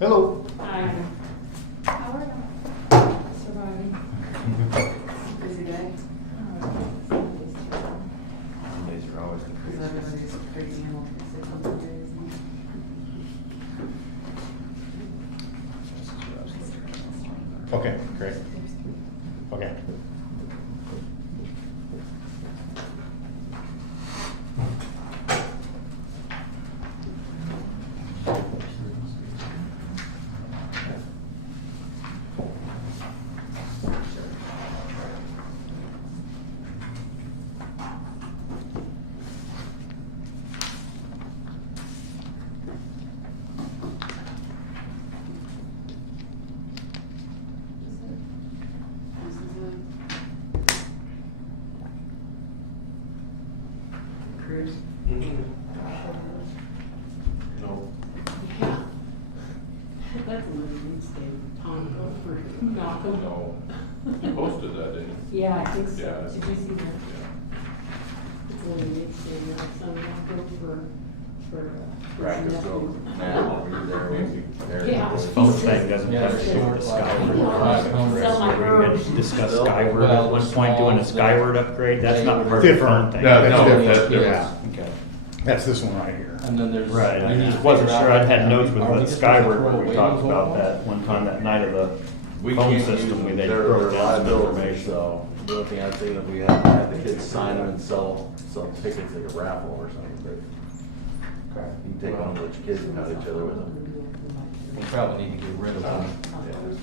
Hello. Hi. How are you? Surviving. Busy day. Mondays are always the Because craziest. everybody's crazy and will sick on Mondays. Okay, great. Okay. This is a cruise. No. Yeah. That's a living state. Tonto for Malcolm. No. You posted that, didn't you? Yeah, I think so. Yeah. Did you see that? It's a living state. Some Malcolm for. Practice nephew. over. Now, were you there when Yeah. This phone thing doesn't Yeah, have to do with Skyward. Sell my We rooms. had discussed Well, Skyward at one point, doing a Skyward upgrade. That's not part of the Different. phone thing. No, That's no, different. that's different. Yeah, Okay. that's this one right here. And then there's. Right, I just wasn't sure, I'd had notes with the Skyward where we talked about that one time, that night of the We phone can't use system, we them, they they're broke down some liability, information. so the only thing I'd say that we have the kids sign them and sell tickets like a raffle or something, but you can take one of those kids and have each other with them. We probably need to get rid of them,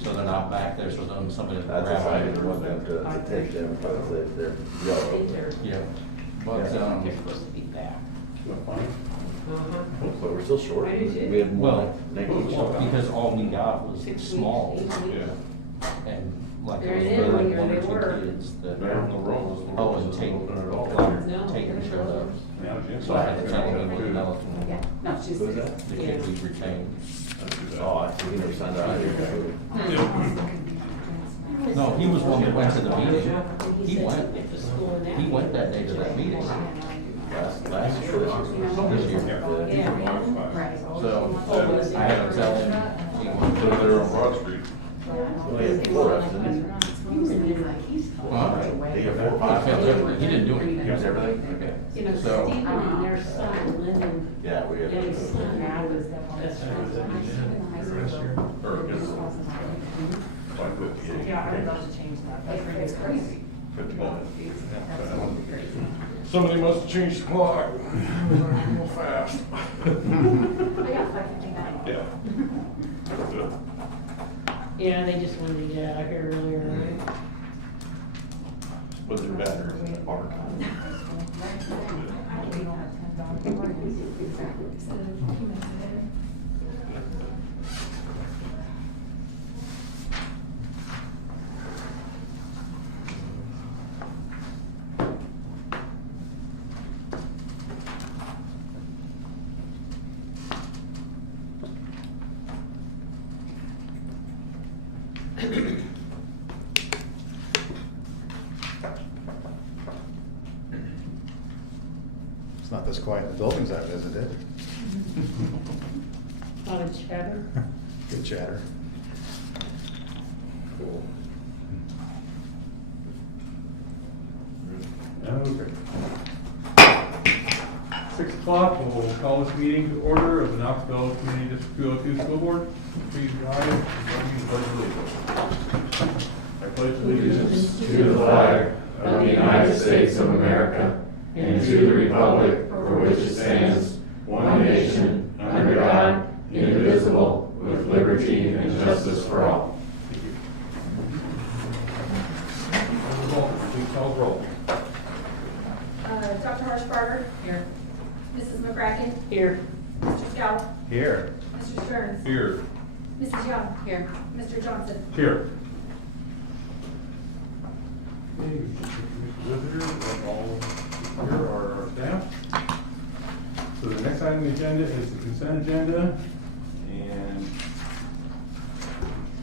so they're not back there, so then somebody can That's if I grab didn't want them to take them, because they're yellow. Yeah, but, They're supposed to be back. But we're still short, Why did you? we had well, more next week. because all we got was 6 weeks, small, 8 weeks. Yeah. and like There it it was is, really when one or they two were. kids that. They're on the rolls. Oh, and Tate, Tate showed up, so I had to tell him we Yeah, no, she's. Who's that? the kid we retained. Oh, I see, he never signed out either. No, he was one that went to the meeting, he said went, to school and he went that day to that meeting. Last year. This year. Yeah. Right. So, I had him tell him, he went They're there on Broad Street. Well, he had 4 reps, didn't he? Huh? He had 4 or I 5. felt different, he didn't do anything. He was everything? Okay. You know, So- Stephen and their son, Lyndon, Yeah, we had. and his son, I was best friends in high school. Or I guess, 5:58. Yeah, I would love to change that. It's crazy. 59. Absolutely crazy. Somebody must have changed the clock. Real fast. I got 5:59. Yeah. Good. Yeah, they just wanted to get out of here earlier, right? Was it better in the park? It's not this quiet in the buildings I visited. Lot of chatter. Good chatter. Cool. Okay. 6 o'clock, we'll call this meeting to order of the Knoxville Community District 202 School Board. Please rise and join me in the pledge of allegiance. I pledge allegiance to the flag of the United States of America and to the republic for which it stands, one nation, under God, indivisible, with liberty and justice for all. Thank you. Roll, please call the roll. Dr. Harshbarger. Here. Mrs. McCracken. Here. Mr. Scout. Here. Mr. Stearns. Here. Mrs. Young. Here. Mr. Johnson. Here. Okay, visitors, and all here are our staff. So the next item on the agenda is the consent agenda. And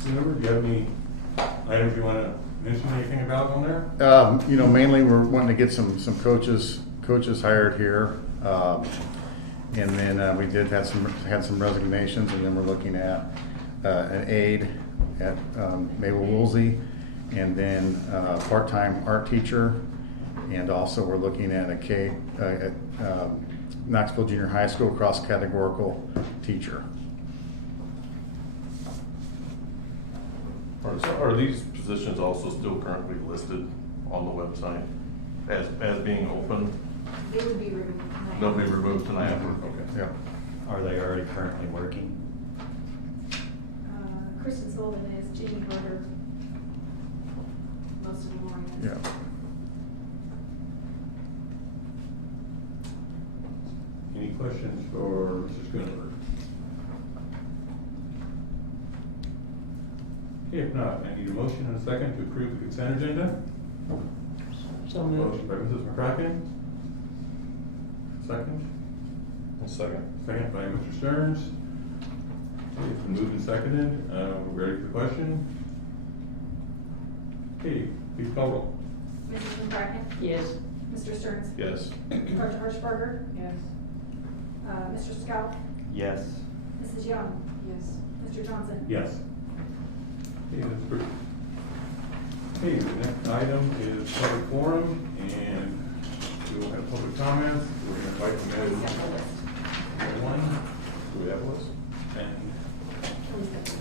Jennifer, do you have any items you want to mention anything about on there? You know, mainly we're wanting to get some coaches hired here. And then we had some resignations, and then we're looking at an aide at Mabel Woolsey, and then part-time art teacher. And also we're looking at at Knoxville Junior High School cross-categorical teacher. Are these positions also still currently listed on the website as being open? They would be removed tonight. They'll be removed tonight? Okay. Yeah. Are they already currently working? Kristen Sullivan is, Jenny Carter, most of the morning. Yeah. Any questions for Mr. Schoonover? Okay, if not, I need a motion and a second to approve the consent agenda. So moved. Motion by Mrs. McCracken. Second. Second. Second by Mr. Stearns. Okay, it's been moved and seconded. We're ready for the question. Okay, please call roll. Mrs. McCracken? Yes. Mr. Stearns? Yes. Dr. Hirschberger? Yes. Mr. Scout? Yes. Mrs. Young? Yes. Mr. Johnson? Yes. Okay, that's approved. Okay, the next item is public forum, and we will have public comments. We're going to invite them in. One, Do we have a list? and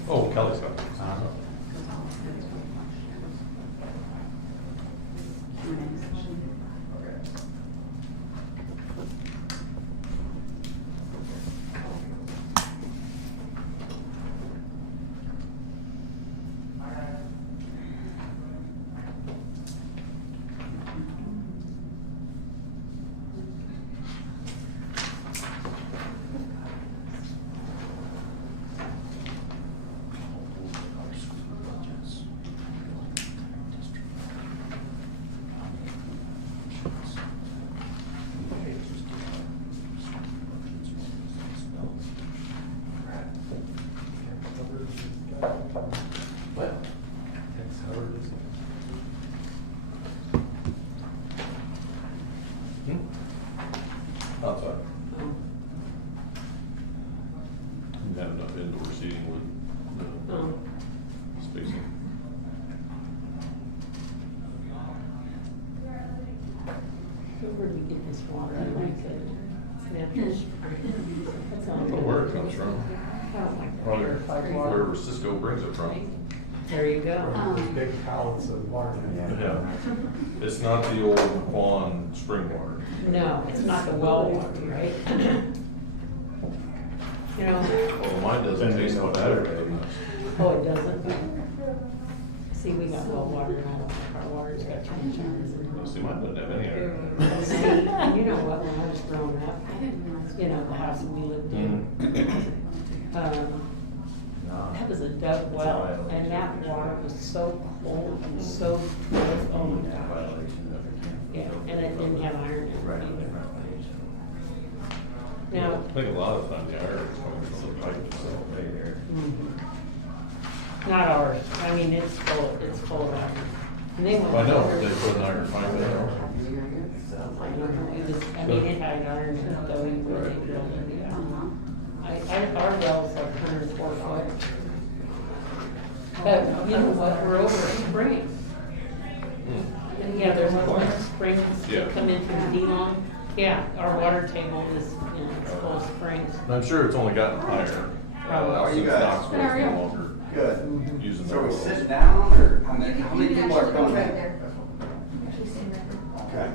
Oh, Kelly's got it. Outside. You have enough indoor seating with Oh. the spacing. Where did we get this water? I like it. It's natural spring. That's all. I don't know where it comes from. I don't like Probably purified water. wherever Cisco brings it from. There you go. Big pallets of water. Yeah. It's not the old Quan spring water. No, it's not the well water, right? You know, Well, mine doesn't taste no better. oh, it doesn't? See, we got well water and all our water's got change See, mine doesn't have any error. See, you know what, when I was growing up, you know, the house we lived in, that was a dug well, and that water was so cold and so good, oh my God. Yeah, and it didn't have iron in it either. Now, I think a lot of times the iron is coming from the pipe itself. not ours, I mean, it's full of iron. And they went I know, under- they put an iron pipe in there. I don't know, I mean, it had iron in it though, you really drilled it, yeah. Our well's like 104 foot. But you know what, we're over at Springs. And yeah, there's one springs Yeah. that come in from D-Long. Yeah, our water table is, you know, it's full of springs. And I'm sure it's only gotten higher. Probably. How are you Since guys? Knoxville's How are you? no longer Good. using So their are we wells. sitting down, or how You many can people are actually coming go right in? there. Actually stand right there. Okay.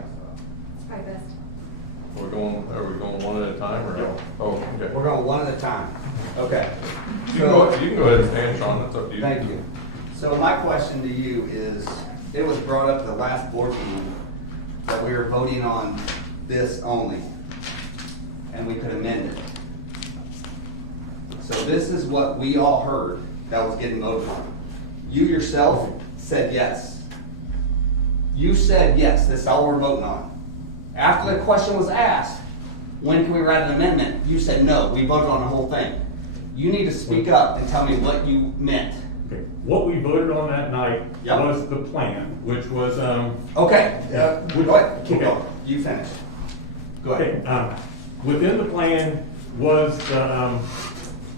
It's probably best. Are we going one at a time or? Yeah. Oh, okay. We're going one at a time. Okay. You can go ahead and stand, Sean, that's up to you. Thank you. So my question to you is, it was brought up the last board meeting that we were voting on this only, and we could amend it. So this is what we all heard that was getting voted on. You yourself said yes. You said yes, this is all we're voting on. After the question was asked, when can we write an amendment? You said no, we voted on the whole thing. You need to speak up and tell me what you meant. okay, what we voted on that night Yep. was the plan, which was, Okay, go ahead, keep Okay. going. You finish. Go ahead. okay, within the plan was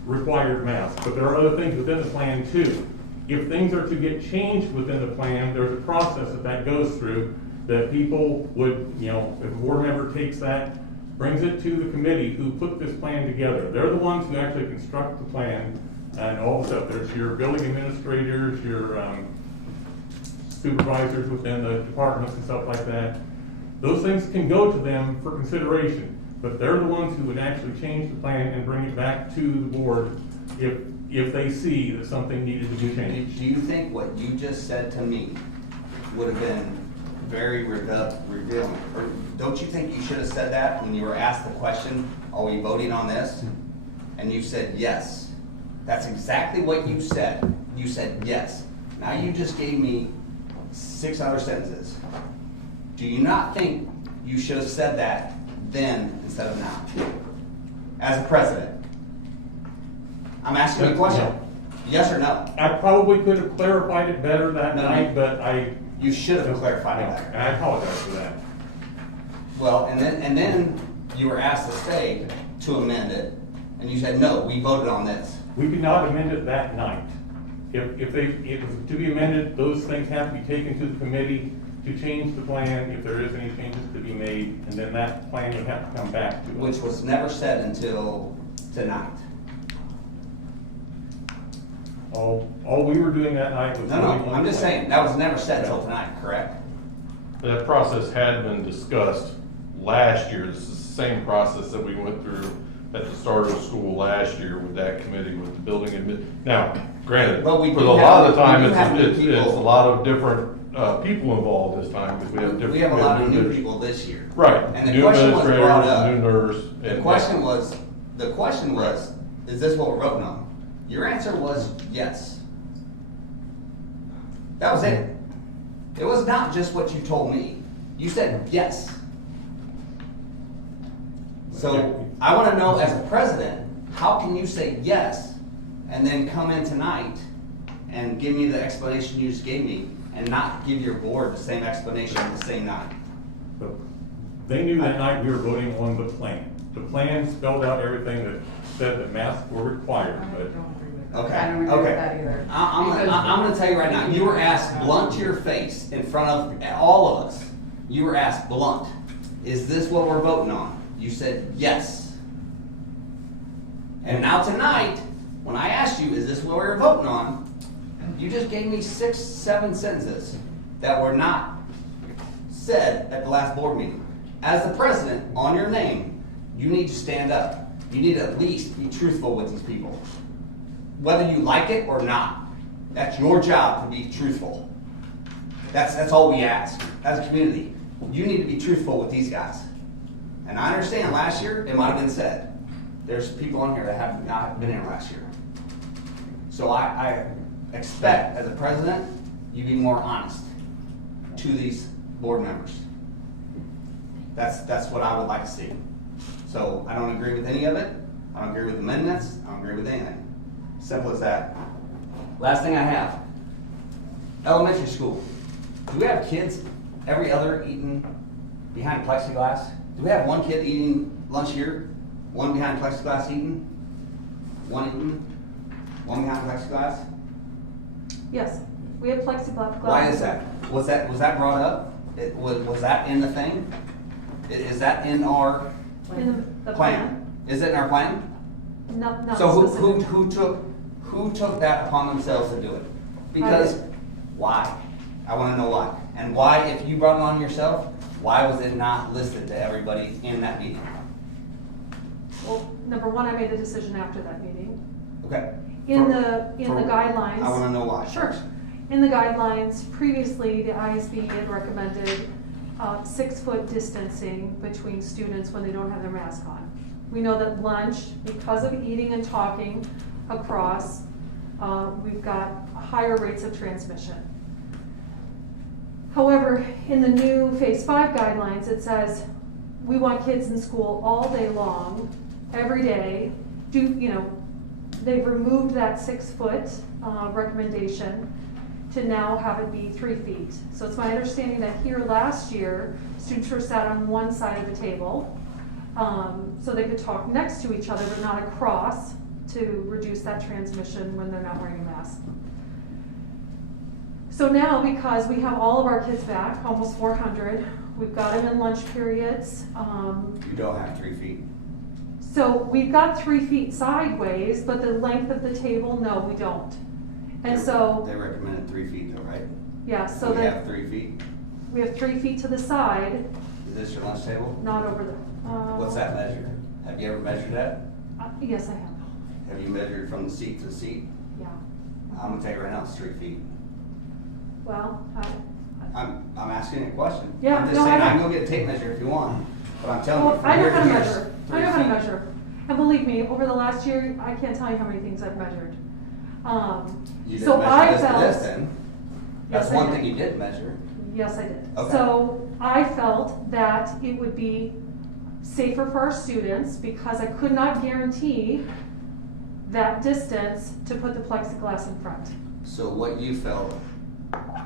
required masks, but there are other things within the plan too. If things are to get changed within the plan, there's a process that goes through, that people would, if a board member takes that, brings it to the committee who put this plan together. They're the ones who actually construct the plan and all the stuff. There's your building administrators, your supervisors within the departments and stuff like that. Those things can go to them for consideration, but they're the ones who would actually change the plan and bring it back to the board if they see that something needed to be changed. Do you think what you just said to me would have been very revealing? Or don't you think you should have said that when you were asked the question, are we voting on this? And you said yes. That's exactly what you said. You said yes. Now you just gave me 6 other sentences. Do you not think you should have said that then instead of now? As a president. I'm asking you a question. No. Yes or no? I probably could have clarified it better that No. night, but You should have clarified it no, better. and I apologize for that. Well, and then you were asked to stay to amend it, and you said, no, we voted on this. We could not amend it that night. If it was to be amended, those things have to be taken to the committee to change the plan, if there is any changes to be made, and then that plan would have to come back to us. Which was never said until tonight. All we were doing that night was. No, voting no, on I'm the just plan. saying, that was never said until tonight, correct? That process had been discussed last year. This is the same process that we went through at the start of school last year with that committee, with the building admin. Now, granted, But we for do a lot of the have- time, we do have new it's a people. lot of different people involved this time, because we have different. We have a lot of new administrators. people this year. Right, And the new question was brought administrators, up. new nurse. The question was, is this what we're voting on? Your answer was yes. That was it. It was not just what you told me. You said yes. So I want to know, as a president, how can you say yes and then come in tonight and give me the explanation you just gave me and not give your board the same explanation the same night? So, they knew that night we were voting on the plan. The plan spelled out everything that said that masks were required, but Okay, I don't agree with okay. that either. I'm gonna tell you right now, you were asked blunt to your face in front of all of us. You were asked blunt, is this what we're voting on? You said yes. And now tonight, when I asked you, is this what we're voting on? You just gave me 6, 7 sentences that were not said at the last board meeting. As the president, on your name, you need to stand up. You need to at least be truthful with these people. Whether you like it or not, that's your job to be truthful. That's all we ask as a community. You need to be truthful with these guys. And I understand last year it might have been said. There's people on here that have not been here last year. So I expect, as a president, you be more honest to these board members. That's what I would like to see. So I don't agree with any of it. I don't agree with amendments. I don't agree with anything. Simple as that. Last thing I have, elementary school. Do we have kids every other eating behind plexiglass? Do we have one kid eating lunch here, one behind plexiglass eating, one behind plexiglass? Yes, we have plexiglass. Why is that? Was that brought up? Was that in the thing? Is that in our In the plan? Is it in our plan? Not So specific. who took that upon themselves to do it? Because, why? I wanna know why. And why, if you brought it on yourself, why was it not listed to everybody in that meeting? Well, number one, I made the decision after that meeting. Okay? In For- the for- guidelines. I wanna know why. Sure. In the guidelines, previously, the ISB had recommended 6-foot distancing between students when they don't have their mask on. We know that lunch, because of eating and talking across, we've got higher rates of transmission. However, in the new Phase 5 guidelines, it says we want kids in school all day long, every day. They've removed that 6-foot recommendation to now have it be 3 feet. So it's my understanding that here last year, students were sat on one side of the table, so they could talk next to each other but not across to reduce that transmission when they're not wearing a mask. So now, because we have all of our kids back, almost 400, we've got them in lunch periods. You don't have 3 feet. So we've got 3 feet sideways, but the length of the table, no, we don't. And so, They recommended 3 feet though, right? yeah, so We have that 3 feet. we have 3 feet to the side, Is this your lunch table? not over the. What's that measure? Have you ever measured that? Yes, I have. Have you measured from the seat to the seat? Yeah. I'm gonna tell you right now, it's 3 feet. Well, I'm asking a question. Yeah, I'm just no, saying, I I can know. go get a tape measure if you want, but I'm telling you. well, from I know here how to to here is measure. 3 I know how to feet. measure. And believe me, over the last year, I can't tell you how many things I've measured. You So didn't I measure this to felt. this then. That's Yes, I one did. thing you did measure. Yes, I did. Okay. So I felt that it would be safer for our students because I could not guarantee that distance to put the plexiglass in front. So what you felt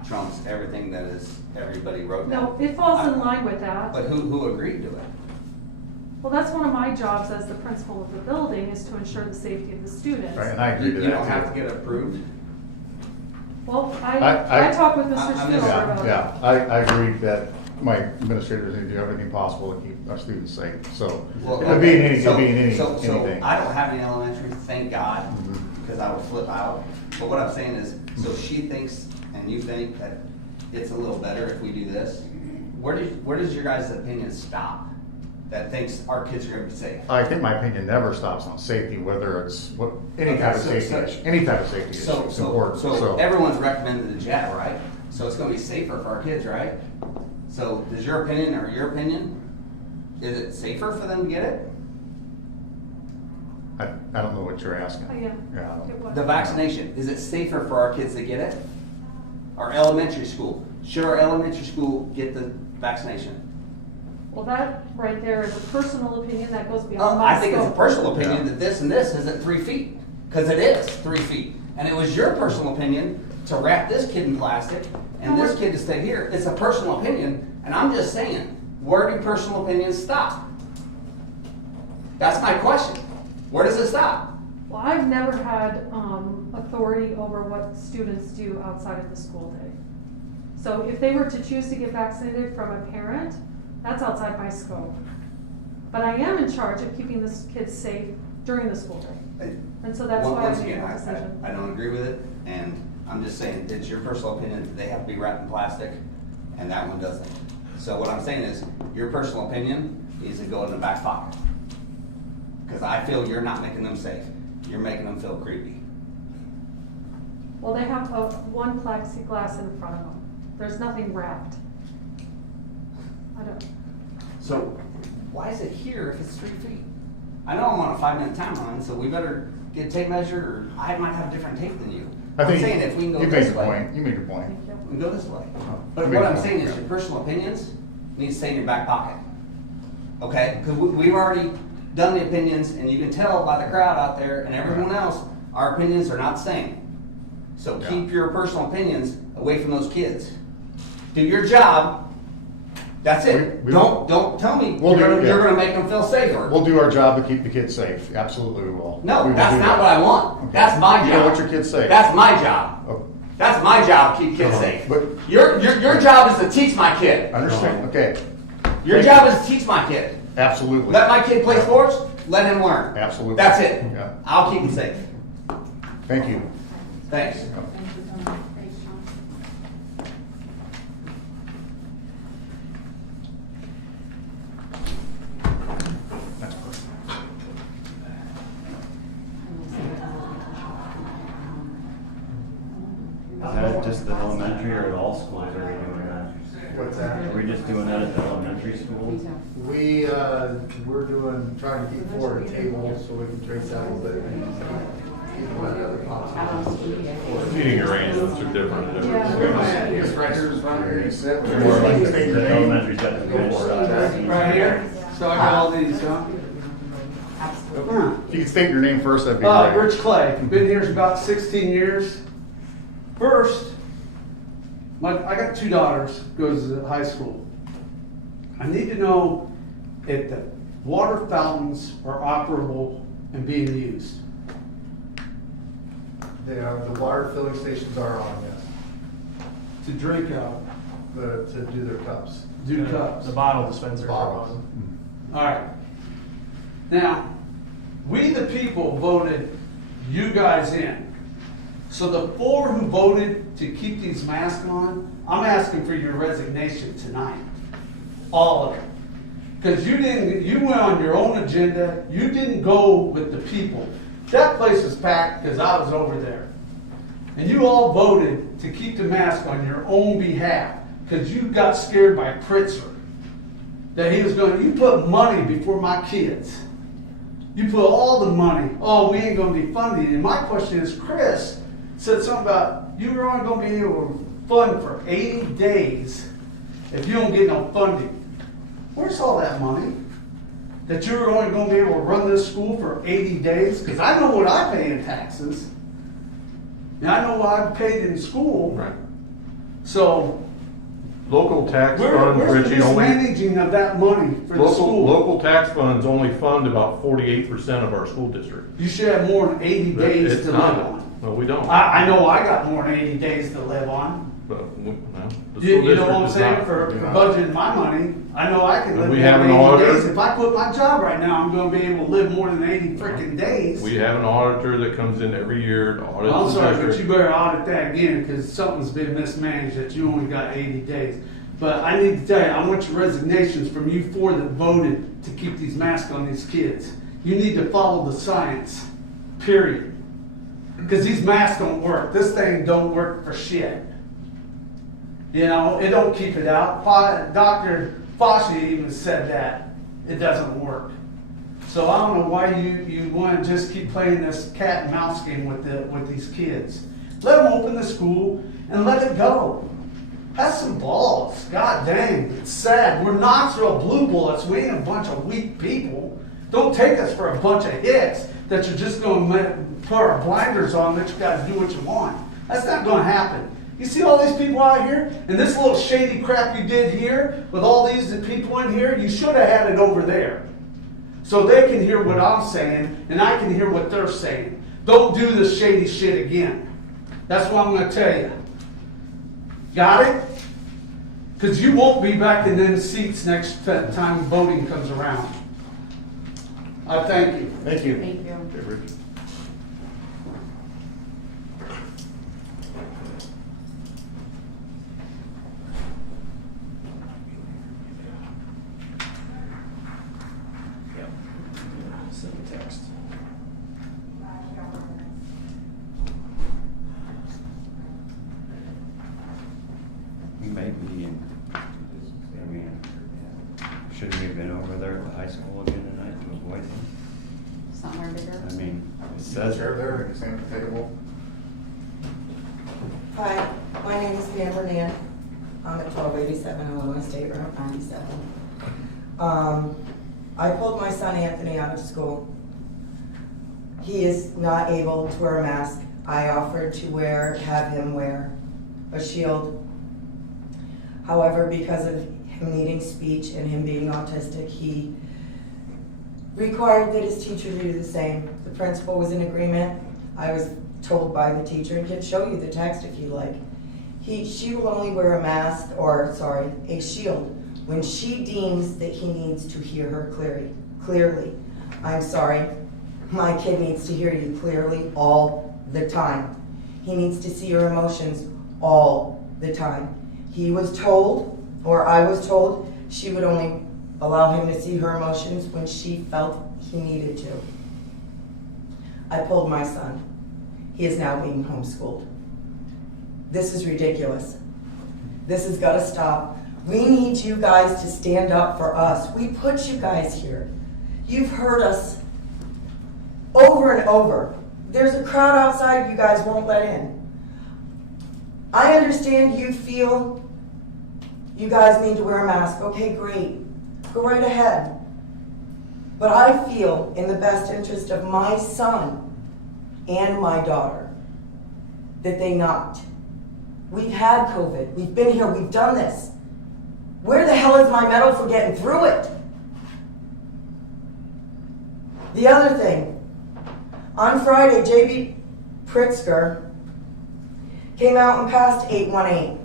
trumps everything that is, everybody wrote down. No, it falls in line with that. But who agreed to it? Well, that's one of my jobs as the principal of the building is to ensure the safety of the students. Right, and I agree You to you that. don't have to too. get approved. Well, I- I talked with Mr. I'm Studer just- about it. Yeah, I agree that my administrators need to do everything possible to keep our students safe, so. Well, It would be in okay, any, so- it'd be in any, so anything. I don't have any elementary, thank God, Mhm. because I would flip out. But what I'm saying is, so she thinks and you think that it's a little better if we do this. Where does your guys' opinion stop? That thinks our kids are gonna be safe? I think my opinion never stops on safety, whether it's any Okay, type of so- safety so- issue, any type of safety issue, So, it's so, important, so so. everyone's recommended the jab, right? So it's gonna be safer for our kids, right? So does your opinion or your opinion, is it safer for them to get it? I don't know what you're asking. Oh, yeah. Yeah, I don't- It was. The vaccination, is it safer for our kids to get it? Our elementary school, should our elementary school get the vaccination? Well, that right there is a personal opinion that goes beyond my I think it's a scope. personal opinion Yeah. that this and this isn't 3 feet, because it is 3 feet. And it was your personal opinion to wrap this kid in plastic and this kid to stay here. It's a personal opinion, and I'm just saying, where do personal opinions stop? That's my question. Where does it stop? Well, I've never had authority over what students do outside of the school day. So if they were to choose to get vaccinated from a parent, that's outside my scope. But I am in charge of keeping the kids safe during the school day. And so that's why I Once made again, that decision. I don't agree with it, and I'm just saying, it's your personal opinion that they have to be wrapped in plastic, and that one doesn't. So what I'm saying is, your personal opinion needs to go in the back pocket. Because I feel you're not making them safe. You're making them feel creepy. Well, they have one plexiglass in front of them. There's nothing wrapped. I don't, So why is it here if it's 3 feet? I know I'm on a 5-minute timeline, so we better get a tape measure, or I might have a different tape than you. I I'm think saying if we can go you made this your way, point. You made your point. thank you. we can go this way. Oh, But you made what your I'm point, saying is yeah. your personal opinions need to stay in your back pocket. Okay? Because we've already done the opinions, and you can tell by the crowd out there and everyone else, our opinions are not the same. So Yeah. keep your personal opinions away from those kids. Do your job. That's it. We Don't tell me We'll you're do- gonna yeah. make them feel safer. We'll do our job to keep the kids safe. Absolutely, we will. We No, will that's do not that. what I want. Okay. That's my job. You don't want your kids safe. That's my job. Oh, That's my job, to keep kids safe. But- Your job is to teach my kid. Understand, okay. Your Thank job you. is to teach my kid. Absolutely. Let my kid play sports, let him learn. Absolutely. That's it. Yeah. I'll keep him safe. Thank you. Thanks. That's perfect. Is that just the elementary or at all schools are we doing that? What's that? Are we just doing that at the elementary school? We're doing, trying to keep forward a table so we can trace out a little bit. What other possibilities? Seating arrangements are different. at every Yeah. school. Just right here, just right here, you sit. More like the elementary's got the finish side. Right here, so I got all these, huh? If you could state your name first, that'd be great. Rich Clay, been here about 16 years. First, I got 2 daughters, goes to high school. I need to know if the water fountains are operable and being used. They are, the water filling stations are on, yes, To drink out, to do their cups. do cups. The bottle dispensers are Bottles. on. All right. Now, we the people voted you guys in. So the 4 who voted to keep these masks on, I'm asking for your resignation tonight. All of it. Because you went on your own agenda, you didn't go with the people. That place was packed because I was over there. And you all voted to keep the mask on your own behalf because you got scared by Pritzker. That he was going, you put money before my kids. You put all the money, oh, we ain't going to be funding. And my question is, Chris said something about you were only going to be able to fund for 80 days if you don't get no funding. Where's all that money? That you're only going to be able to run this school for 80 days? Because I know what I pay in taxes. And I know what I've paid in school. Right. So, Local tax funds, where's the Richie, only, mismanaging of that money for the school? local tax funds only fund about 48% of our school district. You should have more than 80 days It's to not. live on. No, we don't. I know I got more than 80 days to live on. But, no, the You school know what I'm district is saying? not. For budgeting my money, I know I can And live we more have than an 80 auditor. days. If I quit my job right now, I'm going to be able to live more than 80 freaking days. We have an auditor that comes in every year to audit Well, I'm the sorry, but district. you better audit that again because something's been mismanaged that you only got 80 days. But I need to tell you, I want your resignations from you 4 that voted to keep these masks on these kids. You need to follow the science, period. Because these masks don't work. This thing don't work for shit. You know, it don't keep it out. Dr. Fauci even said that. It doesn't work. So I don't know why you want to just keep playing this cat and mouse game with these kids. Let them open the school and let it go. Have some balls. God dang, it's sad. We're Knoxville Blue Bullets. We ain't a bunch of weak people. Don't take us for a bunch of hicks that you're just going to put our blinders on, let you guys do what you want. That's not going to happen. You see all these people out here, and this little shady crap you did here with all these people in here, you should have had it over there. So they can hear what I'm saying, and I can hear what they're saying. Don't do this shady shit again. That's what I'm going to tell you. Got it? Because you won't be back in them seats next time voting comes around. I thank you. Thank you. Thank you. Okay, Richie. Send a text. Maybe, I mean, shouldn't we have been over there at the high school again tonight to avoid them? Somewhere bigger. I mean, it says Chair there, same table. Hi, my name is Pam Bernan. I'm at 1287 Illinois State Route 97. I pulled my son Anthony out of school. He is not able to wear a mask. I offered to have him wear a shield. However, because of him needing speech and him being autistic, he required that his teacher do the same. The principal was in agreement. I was told by the teacher, and can show you the text if you like. She will only wear a shield when she deems that he needs to hear her clearly. I'm sorry, my kid needs to hear you clearly all the time. He needs to see your emotions all the time. He was told, or I was told, she would only allow him to see her emotions when she felt he needed to. I pulled my son. He is now being homeschooled. This is ridiculous. This has got to stop. We need you guys to stand up for us. We put you guys here. You've heard us over and over. There's a crowd outside you guys won't let in. I understand you feel you guys need to wear a mask. Okay, great. Go right ahead. But I feel in the best interest of my son and my daughter that they not. We've had COVID. We've been here. We've done this. Where the hell is my medal for getting through it? The other thing, on Friday, Pritzker came out and passed 818.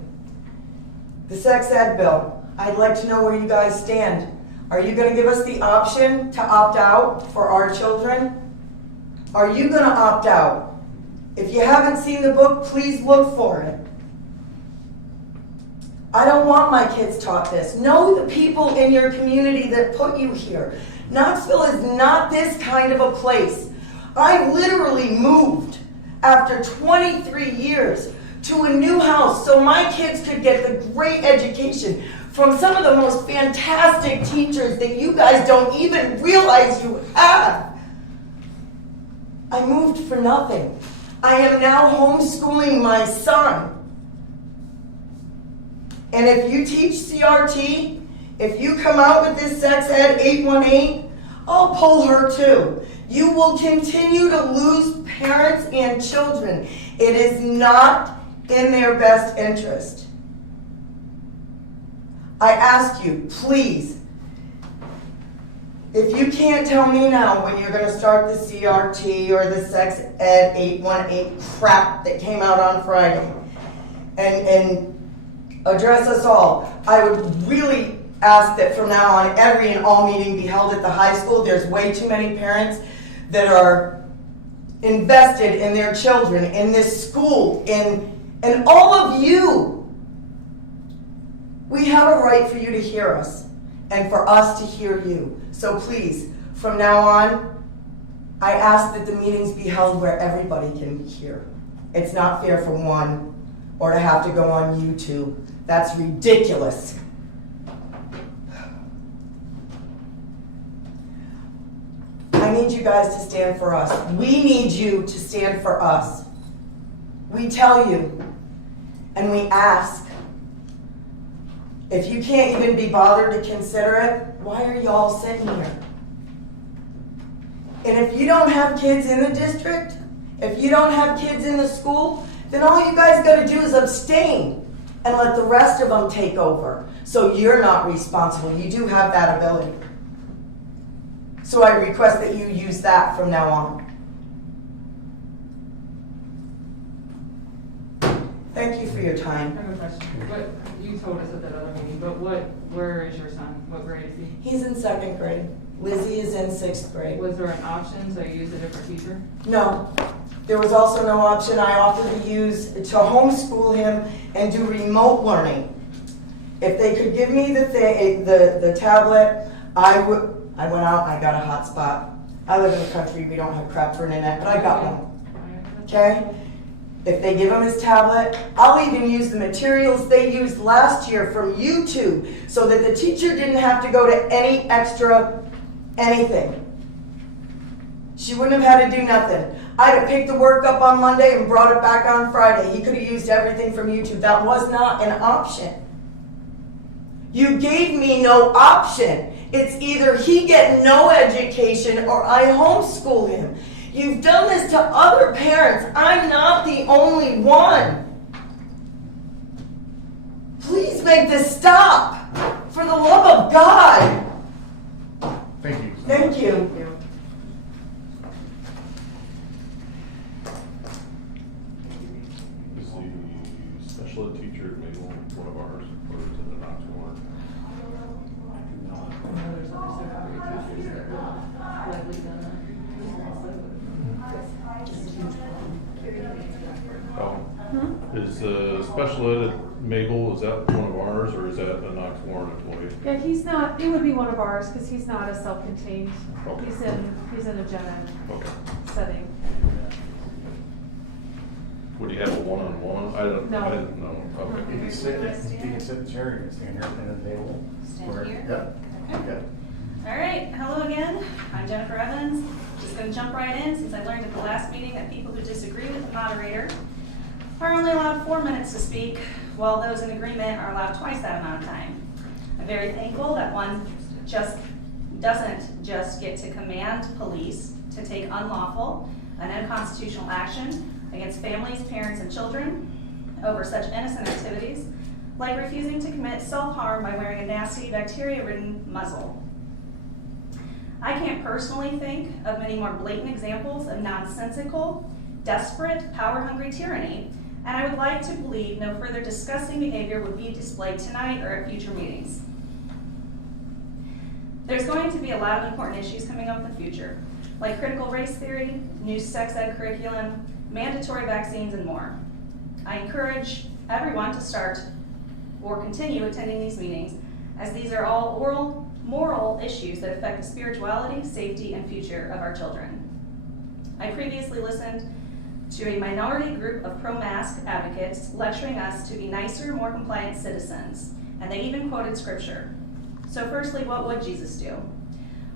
The sex ed bill. I'd like to know where you guys stand. Are you gonna give us the option to opt out for our children? Are you gonna opt out? If you haven't seen the book, please look for it. I don't want my kids taught this. Know the people in your community that put you here. Knoxville is not this kind of a place. I literally moved after 23 years to a new house so my kids could get the great education from some of the most fantastic teachers that you guys don't even realize you have. I moved for nothing. I am now homeschooling my son. And if you teach CRT, if you come out with this sex ed 818, I'll pull her too. You will continue to lose parents and children. It is not in their best interest. I ask you, please, if you can't tell me now when you're going to start the CRT or the sex ed 818 crap that came out on Friday, and address us all, I would really ask that from now on every and all meeting be held at the high school. There's way too many parents that are invested in their children, in this school, in all of you. We have a right for you to hear us and for us to hear you. So please, from now on, I ask that the meetings be held where everybody can hear. It's not fair for one or to have to go on YouTube. That's ridiculous. I need you guys to stand for us. We need you to stand for us. We tell you and we ask. If you can't even be bothered to consider it, why are y'all sitting here? And if you don't have kids in the district, if you don't have kids in the school, then all you guys gotta do is abstain and let the rest of them take over. So you're not responsible. You do have that ability. So I request that you use that from now on. Thank you for your time. I have a question. What, you told us at that other meeting, but where is your son? What grade is he? He's in 2nd grade. Lizzie is in 6th grade. Was there an option to use a different teacher? No. There was also no option. I offered to homeschool him and do remote learning. If they could give me the tablet, I would. I went out, I got a hotspot. I live in the country, we don't have crap for internet, but I got one. Okay? If they give him his tablet, I'll even use the materials they used last year from YouTube so that the teacher didn't have to go to any extra anything. She wouldn't have had to do nothing. I'd have picked the work up on Monday and brought it back on Friday. He could have used everything from YouTube. That was not an option. You gave me no option. It's either he get no education or I homeschool him. You've done this to other parents. I'm not the only one. Please make this stop. For the love of God. Thank you. Thank you. Is the special ed teacher at Maple one of ours, or is it a Knoxville one? I know there's other secondary teachers that have gladly done that. Oh. Is special ed at Maple, is that one of ours, or is that a Knox Warren employee? Yeah, he's not, it would be one of ours because he's not a self-contained. Okay. He's in a gen ed Okay. setting. Would you have a one-on-one? I didn't know. Okay. You can sit in the chair, you can stand here and the table. Stand here? Yep. Okay. All right, hello again. I'm Jennifer Evans. Just going to jump right in since I learned at the last meeting that people who disagree with the moderator are only allowed 4 minutes to speak, while those in agreement are allowed twice that amount of time. I'm very thankful that one doesn't just get to command police to take unlawful and unconstitutional action against families, parents, and children over such innocent activities, like refusing to commit self-harm by wearing a nasty, bacteria-ridden muzzle. I can't personally think of many more blatant examples of nonsensical, desperate, power-hungry tyranny, and I would like to believe no further disgusting behavior would be displayed tonight or at future meetings. There's going to be a lot of important issues coming up in the future, like critical race theory, new sex ed curriculum, mandatory vaccines, and more. I encourage everyone to start or continue attending these meetings, as these are all moral issues that affect the spirituality, safety, and future of our children. I previously listened to a minority group of pro-mask advocates lecturing us to be nicer, more compliant citizens, and they even quoted scripture. So firstly, what would Jesus do?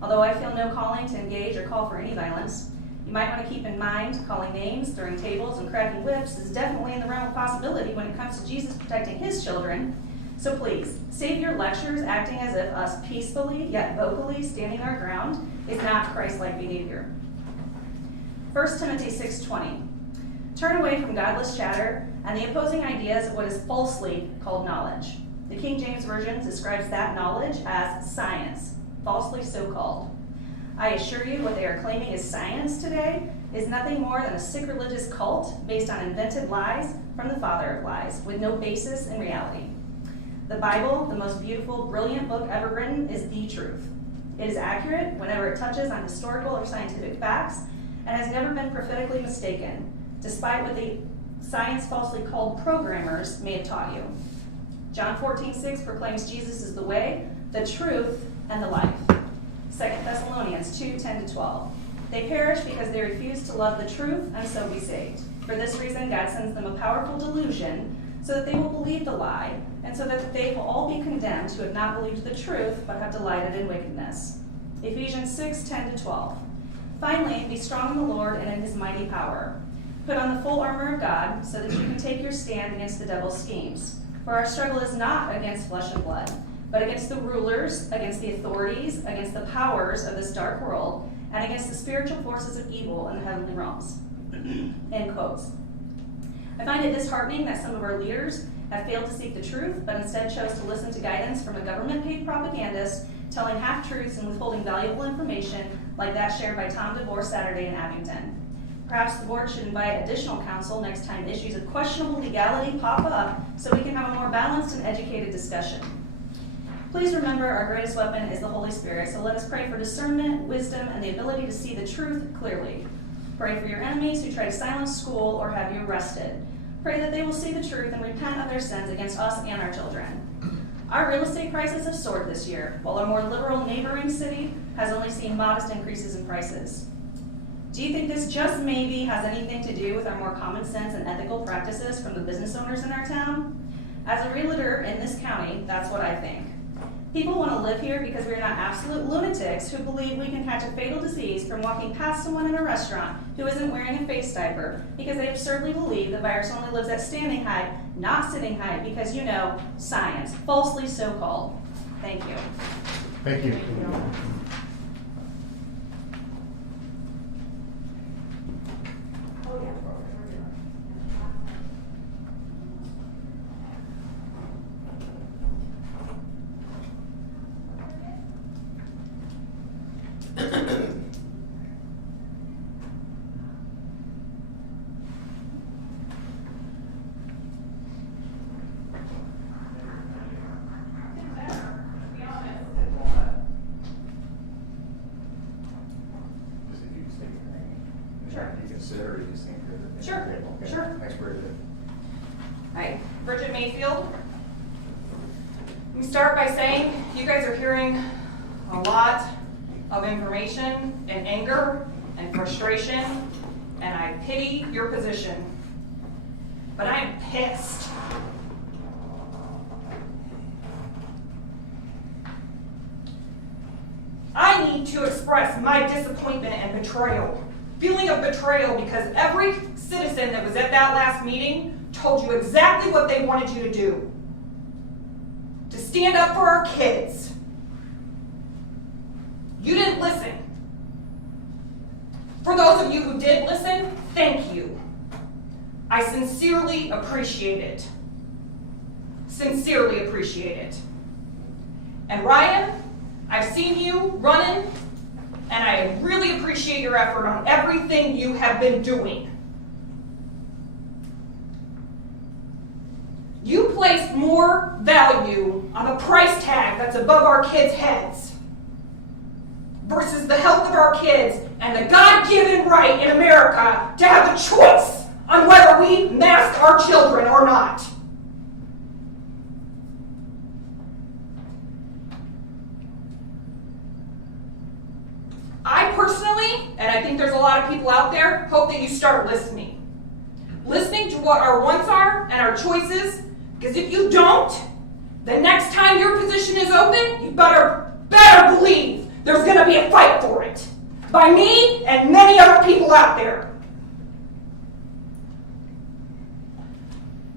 Although I feel no calling to engage or call for any violence, you might want to keep in mind calling names, throwing tables, and cracking whips is definitely in the realm of possibility when it comes to Jesus protecting his children. So please, save your lectures acting as if us peacefully yet vocally standing our ground is not Christ-like behavior. 1 Timothy 6:20. Turn away from godless chatter and the opposing ideas of what is falsely called knowledge. The King James Version describes that knowledge as science, falsely so called. I assure you what they are claiming is science today is nothing more than a sick religious cult based on invented lies from the father of lies with no basis in reality. The Bible, the most beautiful, brilliant book ever written, is the truth. It is accurate whenever it touches on historical or scientific facts and has never been prophetically mistaken, despite what the science falsely called programmers may have taught you. John 14:6 proclaims Jesus is the way, the truth, and the life. 2 Thessalonians 2:10-12. They perish because they refuse to love the truth and so be saved. For this reason, God sends them a powerful delusion so that they will believe the lie, and so that they will all be condemned who have not believed the truth but have delighted in wickedness. Ephesians 6:10-12. Finally, be strong in the Lord and in his mighty power. Put on the full armor of God so that you can take your stand against the devil's schemes. For our struggle is not against flesh and blood, but against the rulers, against the authorities, against the powers of this dark world, and against the spiritual forces of evil in the heavenly realms. End quotes. I find it disheartening that some of our leaders have failed to seek the truth, but instead chose to listen to guidance from a government-paid propagandist telling half-truths and withholding valuable information like that shared by Tom DeVore Saturday in Abington. Perhaps the board should invite additional counsel next time issues of questionable legality pop up so we can have a more balanced and educated discussion. Please remember our greatest weapon is the Holy Spirit, so let us pray for discernment, wisdom, and the ability to see the truth clearly. Pray for your enemies who try to silence school or have you arrested. Pray that they will see the truth and repent of their sins against us and our children. Our real estate prices have soared this year, while our more liberal neighboring city has only seen modest increases in prices. Do you think this just maybe has anything to do with our more common sense and ethical practices from the business owners in our town? As a realtor in this county, that's what I think. People want to live here because we are not absolute lunatics who believe we can catch a fatal disease from walking past someone in a restaurant who isn't wearing a face diaper because they absurdly believe the virus only lives at standing height, not sitting height, because you know, science, falsely so called. Thank you. Thank you. Sure. Hi, Bridget Mayfield. Let me start by saying you guys are hearing a lot of information and anger and frustration, and I pity your position. But I am pissed. I need to express my disappointment and betrayal. Feeling of betrayal because every citizen that was at that last meeting told you exactly what they wanted you to do. To stand up for our kids. You didn't listen. For those of you who did listen, thank you. I sincerely appreciate it. Sincerely appreciate it. And Ryan, I've seen you running, and I really appreciate your effort on everything you have been doing. placed more value on a price tag that's above our kids' heads versus the health of our kids and the God-given right in America to have a choice on whether we mask our children or not. I personally, and I think there's a lot of people out there, hope that you start listening. Listening to what our wants are and our choices, because if you don't, the next time your position is open, you better believe there's going to be a fight for it. By me and many other people out there.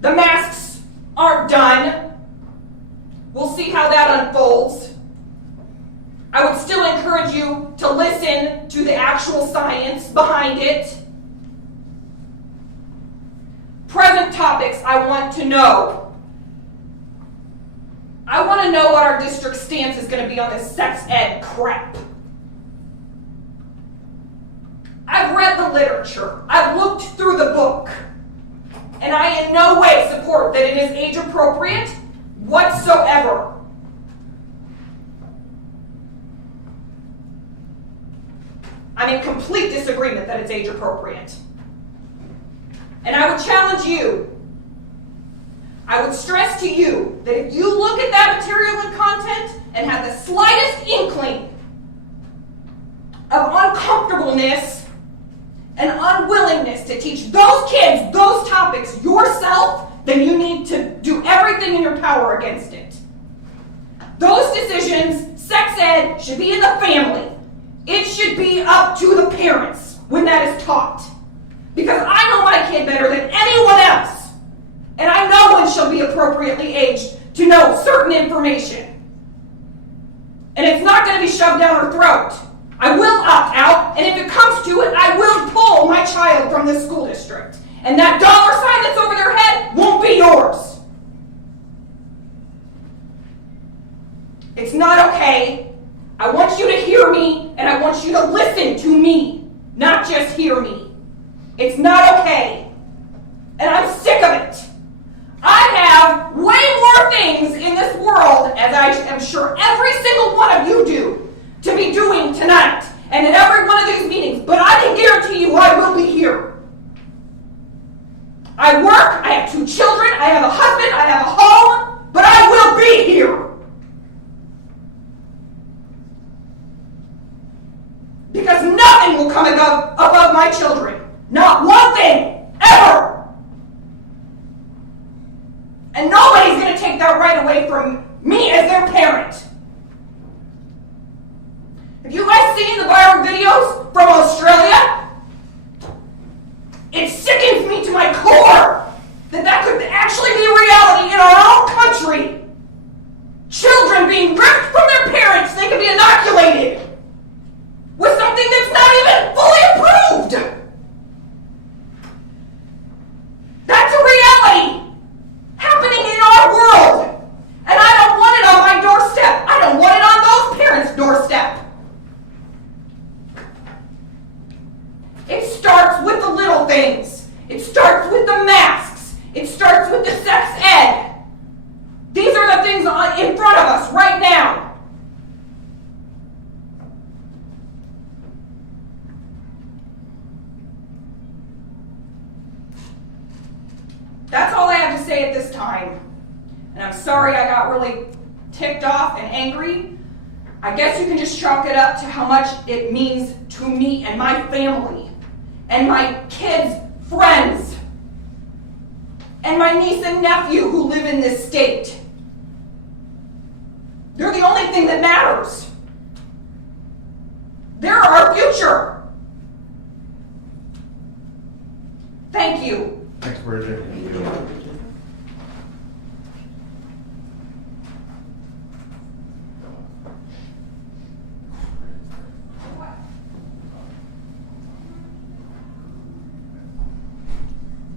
The masks aren't done. We'll see how that unfolds. I would still encourage you to listen to the actual science behind it. Present topics I want to know. I want to know what our district stance is going to be on this sex ed crap. I've read the literature. I've looked through the book. And I in no way support that it is age appropriate whatsoever. I'm in complete disagreement that it's age appropriate. And I would challenge you, I would stress to you that if you look at that material and content and have the slightest inkling of uncomfortableness and unwillingness to teach those kids those topics yourself, then you need to do everything in your power against it. Those decisions, sex ed, should be in the family. It should be up to the parents when that is taught. Because I know my kid better than anyone else. And I know when she'll be appropriately aged to know certain information. And it's not going to be shoved down her throat. I will opt out, and if it comes to it, I will pull my child from this school district. And that dollar sign that's over their head won't be yours. It's not okay. I want you to hear me, and I want you to listen to me, not just hear me. It's not okay. And I'm sick of it. I have way more things in this world, as I am sure every single one of you do, to be doing tonight and at every one of these meetings, but I can guarantee you I will be here. I work, I have 2 children, I have a husband, I have a home, but I will be here. Because nothing will come above my children. Not one thing, ever. And nobody's going to take that right away from me as their parent. Have you guys seen the viral videos from Australia? It sickens me to my core that could actually be a reality in our own country. Children being ripped from their parents, they could be inoculated with something that's not even fully approved. That's a reality happening in our world. And I don't want it on my doorstep. I don't want it on those parents' doorstep. It starts with the little things. It starts with the masks. It starts with the sex ed. These are the things in front of us right now. That's all I have to say at this time. And I'm sorry I got really ticked off and angry. I guess you can just chalk it up to how much it means to me and my family and my kids' friends and my niece and nephew who live in this state. They're the only thing that matters. They're our future. Thank you. Thanks, Bridget.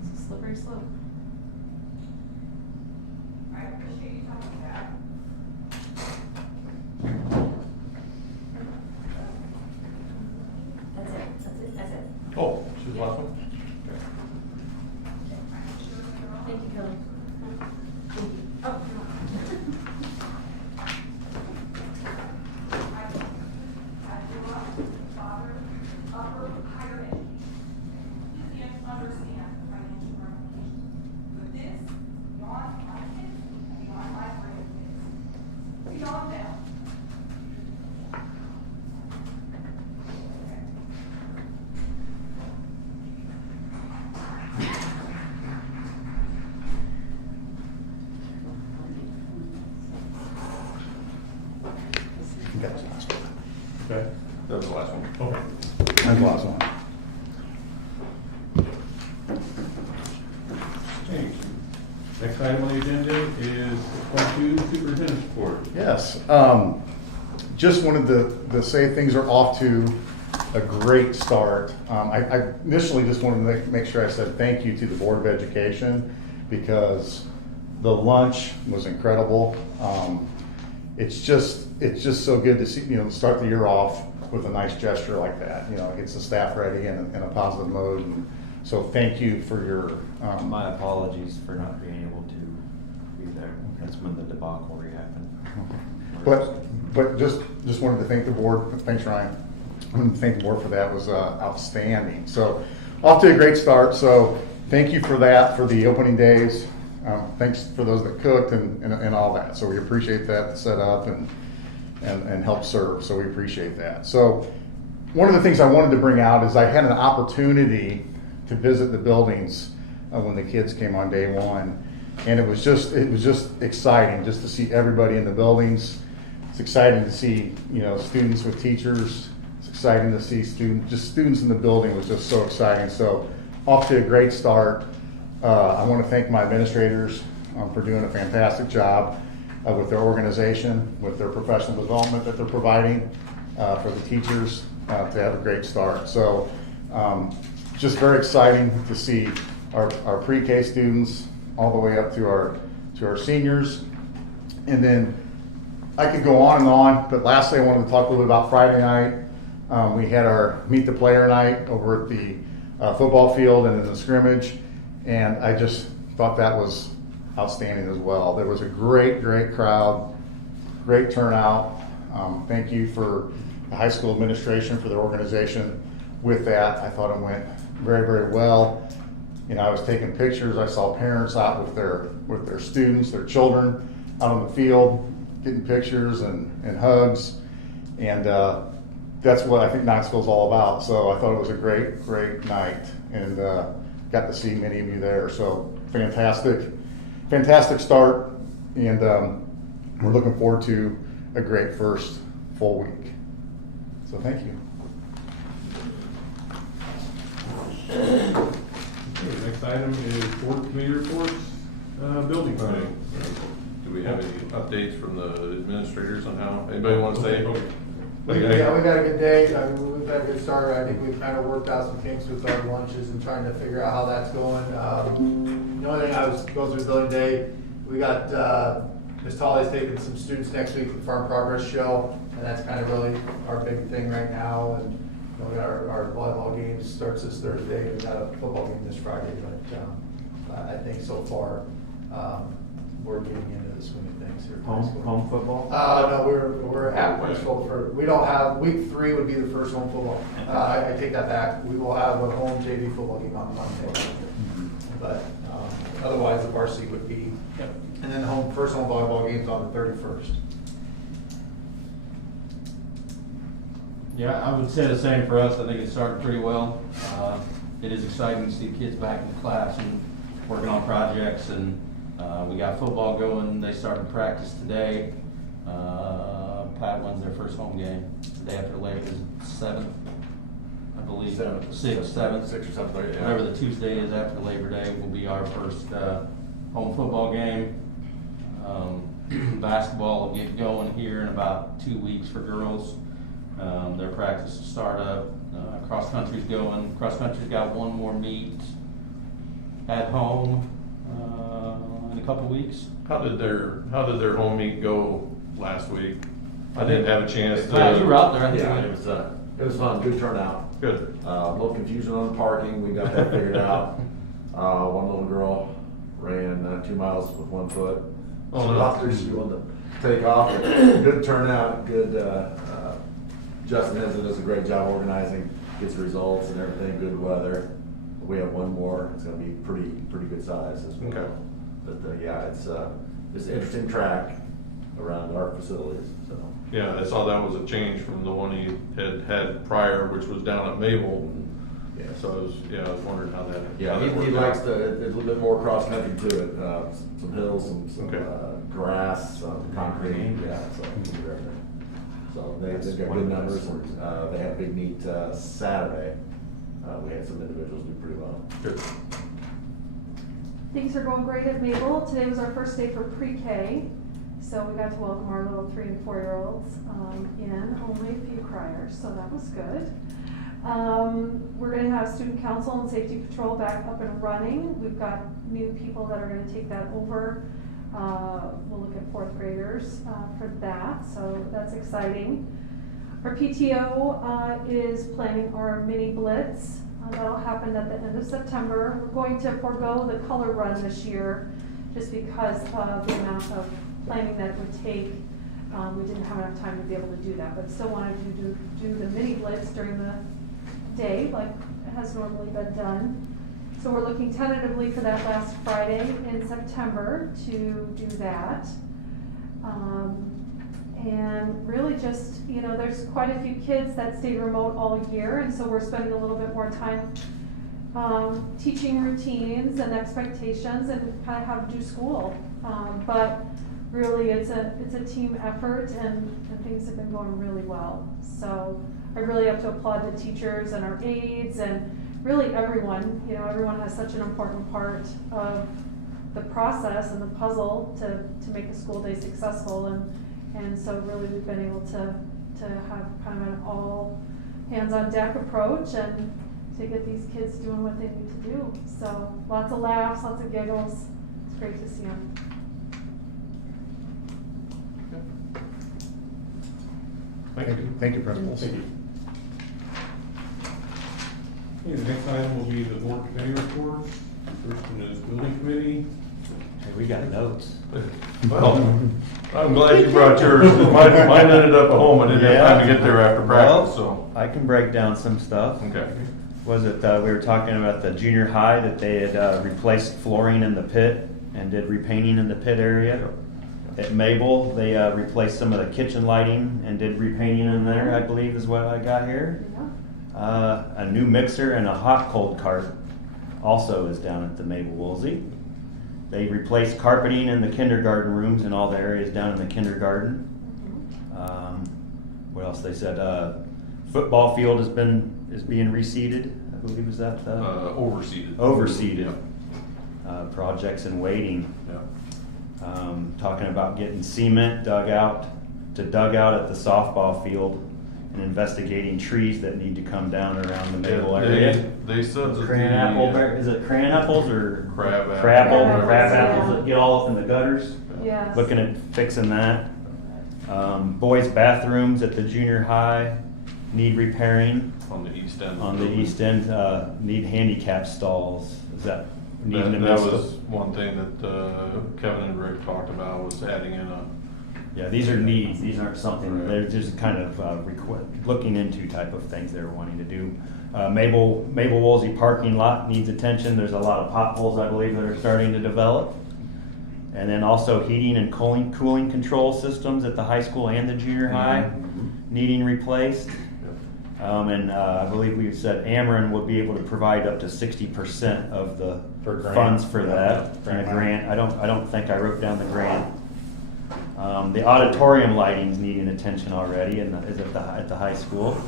It's a slippery slope. I appreciate you talking that. That's it. Oh, she's the last one? was the last one. Okay, That was the last one. okay. That's the last one. Thank you. Next item on the agenda is 22, superintendent's report. Yes, just wanted to say things are off to a great start. I initially just wanted to make sure I said thank you to the Board of Education because the lunch was incredible. It's just so good to see, start the year off with a nice gesture like that. It gets the staff ready in a positive mode. And so thank you for your. My apologies for not being able to be there. That's when the debacle happened. But just wanted to thank the board. Thanks, Ryan. I wanted to thank the board for that. It was outstanding. So off to a great start. So thank you for that, for the opening days. Thanks for those that cooked and all that. So we appreciate that set up and help serve. So we appreciate that. So one of the things I wanted to bring out is I had an opportunity to visit the buildings when the kids came on day one. And it was just exciting just to see everybody in the buildings. It's exciting to see, students with teachers. It's exciting to see students in the building was just so exciting. So off to a great start. I want to thank my administrators for doing a fantastic job with their organization, with their professional development that they're providing for the teachers to have a great start. So just very exciting to see our pre-K students all the way up to our seniors. And then I could go on and on, but lastly I wanted to talk a little bit about Friday night. We had our Meet the Player night over at the football field and in the scrimmage, and I just thought that was outstanding as well. There was a great crowd, great turnout. Thank you for the high school administration for their organization with that. I thought it went very well. I was taking pictures. I saw parents out with their students, their children out on the field, getting pictures and hugs. And that's what I think Knoxville's all about. So I thought it was a great night, and got to see many of you there. So fantastic start, and we're looking forward to a great first full week. So thank you. Okay, next item is board committee reports, building committee. Do we have any updates from the administrators on how, anybody want to say? Yeah, we've had a good day. We've had a good start. I think we've kind of worked out some kinks with our lunches and trying to figure out how that's going. The only thing I was going through building day, we got Ms. Tolley's taking some students next week to the Farm Progress Show, and that's kind of really our big thing right now. And we got our volleyball game starts this Thursday. We got a football game this Friday, but I think so far we're getting into the swing of things here. Home football? No, we're at Westfield for, we don't have, week 3 would be the first home football. I take that back. We will have a home JV football game on Monday. But otherwise the varsity would be, and then the first home volleyball game's on the 31st. Yeah, I would say the same for us. I think it's starting pretty well. It is exciting to see kids back in class and working on projects, and we got football going. They started practice today. Pat wins their first home game the day after Labor Day, 7th, I believe. 7th. 6 or something. Yeah. Whatever the Tuesday is after Labor Day will be our first home football game. Basketball will get going here in about 2 weeks for girls. Their practice will start up. Cross country's going. Cross country's got one more meet at home in a couple weeks. How did their home meet go last week? I didn't have a chance to. You were out there, I think. Yeah, it was fun. Good turnout. Good. A little confusion on the parking. We got that figured out. One little girl ran 2 miles with 1 foot. Oh, no. She wanted to take off. Good turnout. Good. Justin Henson does a great job organizing, gets results and everything. Good weather. We have one more. It's going to be pretty good size as well. Okay. But yeah, it's an interesting track around our facilities. So. Yeah, I saw that was a change from the one he had prior, which was down at Mabel. Yeah. So I was wondering how that. Yeah, how that he worked likes out. there's a little bit more cross country to it. Some hills, some grass, some concrete. Yeah, so we'll do everything. So they've got good numbers, and they had a big meet Saturday. We had some individuals do pretty well. Good. Things are going great at Mabel. Today was our first day for pre-K, so we got to welcome our little 3 and 4-year-olds in, only a few criers, so that was good. We're gonna have student council and safety patrol back up and running. We've got new people that are gonna take that over. We'll look at 4th graders for that, so that's exciting. Our PTO is planning our mini blitz. That'll happen at the end of September. We're going to forego the color run this year just because of the amount of planning that it would take. We didn't have enough time to be able to do that, but still wanted to do the mini blitz during the day like it has normally been done. So we're looking tentatively for that last Friday in September to do that. And really just, you know, there's quite a few kids that stayed remote all year, and so we're spending a little bit more time teaching routines and expectations and kind of how to do school. But really it's a team effort, and things have been going really well. So I really have to applaud the teachers and our aides and really everyone. You know, everyone has such an important part of the process and the puzzle to make a school day successful, and so really we've been able to have kind of an all hands on deck approach and to get these kids doing what they need to do. So lots of laughs, lots of giggles. It's great to see them. Thank you, principals. Thank you. Okay, the next item will be the board committee reports. First one is building committee. Hey, we got notes. Well, I'm glad you brought yours. Mine ended up at home. I didn't have time to get there after practice, so. I can break down some stuff. Okay. Was it, we were talking about the junior high, that they had replaced flooring in the pit and did repainting in the pit area. At Mabel, they replaced some of the kitchen lighting and did repainting in there, I believe is what I got here. A new mixer and a hot cold cart also is down at the Mabel Woolsey. They replaced carpeting in the kindergarten rooms in all the areas down in the kindergarten. What else they said? Football field is being reseeded. I believe is that overseeded. Overseeded. Projects in waiting. Yeah. Talking about getting cement dug out at the softball field and investigating trees that need to come down around the Mabel area. They said that Is it cran apples or crab apples that get all up in the gutters? Yes. Looking at fixing that. Boys' bathrooms at the junior high need repairing. On the east end. On the east end, need handicap stalls. Is that needing to That mess was with? one thing that Kevin and Rick talked about, was adding in a. Yeah, these are needs. These aren't something, they're just kind of looking into type of things they're wanting to do. Mabel Woolsey parking lot needs attention. There's a lot of potholes, I believe, that are starting to develop. And then also heating and cooling control systems at the high school and the junior high needing replaced. And I believe we said Ameren would be able to provide up to 60% of the funds for that in a grant. I don't think I wrote down the grant. The auditorium lighting's needing attention already, and is at the high school.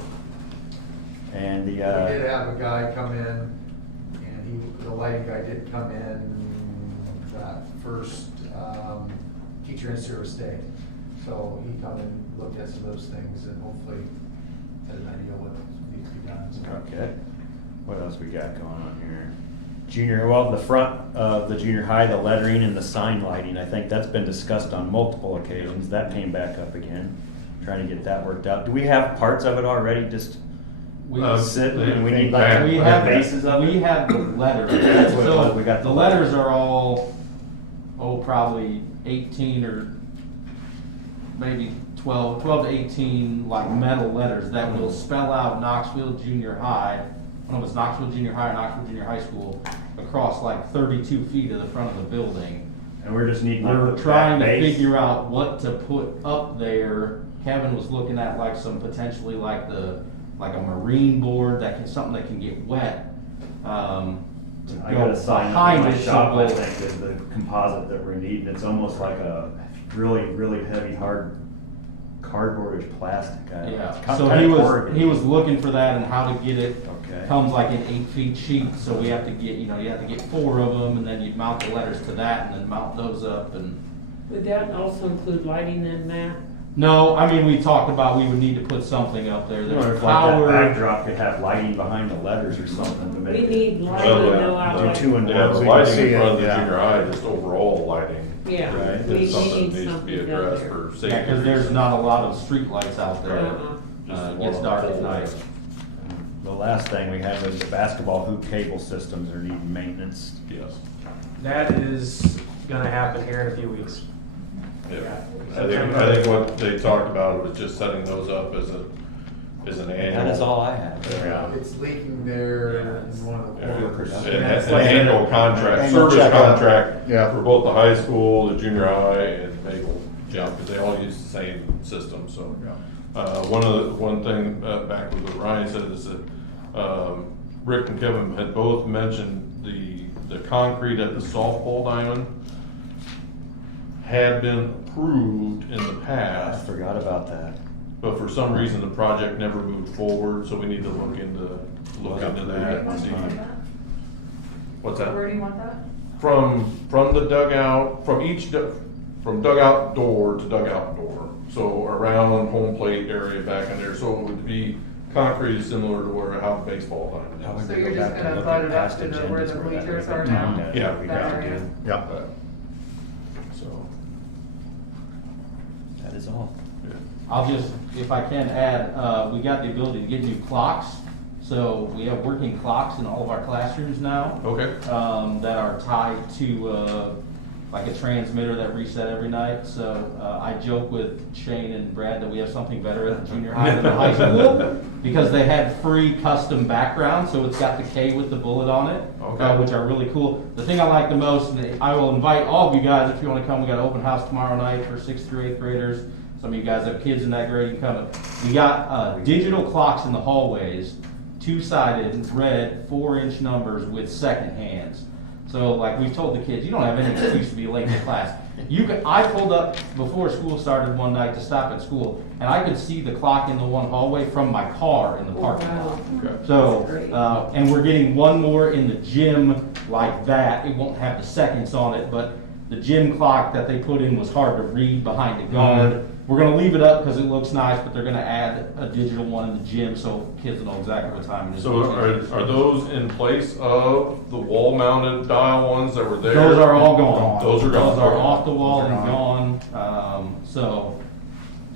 And the We did have a guy come in, and the lighting guy did come in that first teacher in service day. So he come and looked at some of those things and hopefully had an idea what needs to be done. So. Okay. What else we got going on here? The front of the junior high, the lettering and the sign lighting, I think that's been discussed on multiple occasions. That came back up again. Trying to get that worked out. Do we have parts of it already? Just sit and we need bases of it? We have the letters. That's what it So was. We got the letters are all, probably 18 or maybe 12 to 18 like metal letters that will spell out Knoxville Junior High. I don't know if it's Knoxville Junior High or Knoxville Junior High School across like 32 feet of the front of the building. And we're just needing We're trying to figure out what to put up there. Kevin was looking at like some potentially like a marine board something that can get wet. I got a sign up in my shop, I think, is the composite that we're needing. It's almost like a really, really heavy, hard cardboard or plastic? Yeah, It's so kinda he corrugated. was looking for that and how to get it. Okay. Comes like in 8 feet sheets, so we have to get, you have to get 4 of them, and then you mount the letters to that, and then mount those up, and. Would that also include lighting in that? No, I mean, we talked about we would need to put something up there. Or There's if like that power. backdrop could have lighting behind the letters or something to make We it. need lighting, Well, no, I Do like. two and Yeah, one the so you can lighting see in front it, of the yeah. junior high, just overall lighting. Yeah, Right. we Is something need that needs to be something done addressed there. for safety. Yeah, because there's not a lot of street lights out there. Uh-uh. It gets dark at night. The last thing we had was the basketball hoop cable systems are needing maintenance. Yes. That is gonna happen here in a few weeks. Yeah. I think what they talked about was just setting those up as an annual. That is all I have. Yeah. It's leaking there in one of the Yeah. corners. An annual contract, Annual service checkup. contract Yeah. for both the high school, the junior high, and Maple, because they all use the same system, so. One thing, back with what Ryan said is that, Rick and Kevin had both mentioned the concrete at the softball diamond had been approved in the I past, forgot about that. but for some reason the project never moved forward, so we need to look into that and see. What's that? Where do you want that? From the dugout, from dugout door to dugout door. So around home plate area back in there, so it would be concrete similar to how the baseball diamond is. So you're just gonna butt it up to where the bleachers are now? Yeah. That area? Yeah. So. That is all. I'll just, if I can add, we got the ability to get new clocks. So we have working clocks in all of our classrooms now. Okay. That are tied to, like a transmitter that reset every night. So, I joke with Shane and Brad that we have something better at the junior high than the high school, because they had free custom background, so it's got the K with the bullet on it, Okay. which are really cool. The thing I like the most, and I will invite all of you guys, if you wanna come, we got an open house tomorrow night for 6th through 8th graders. Some of you guys have kids in that grade, you can come. We got, digital clocks in the hallways, 2-sided, red, 4-inch numbers with second hands. So like we've told the kids, you don't have any excuse to be late to class. I pulled up before school started one night to stop at school, and I could see the clock in the one hallway from my car in the parking lot. Okay. So, and we're getting one more in the gym like that. It won't have the seconds on it, but the gym clock that they put in was hard to read behind the guard. We're gonna leave it up because it looks nice, but they're gonna add a digital one in the gym so kids will know exactly what time it is. So are those in place of the wall mounted dial ones that were there? Those are all gone. Those are gone. Those are off the wall and gone. So,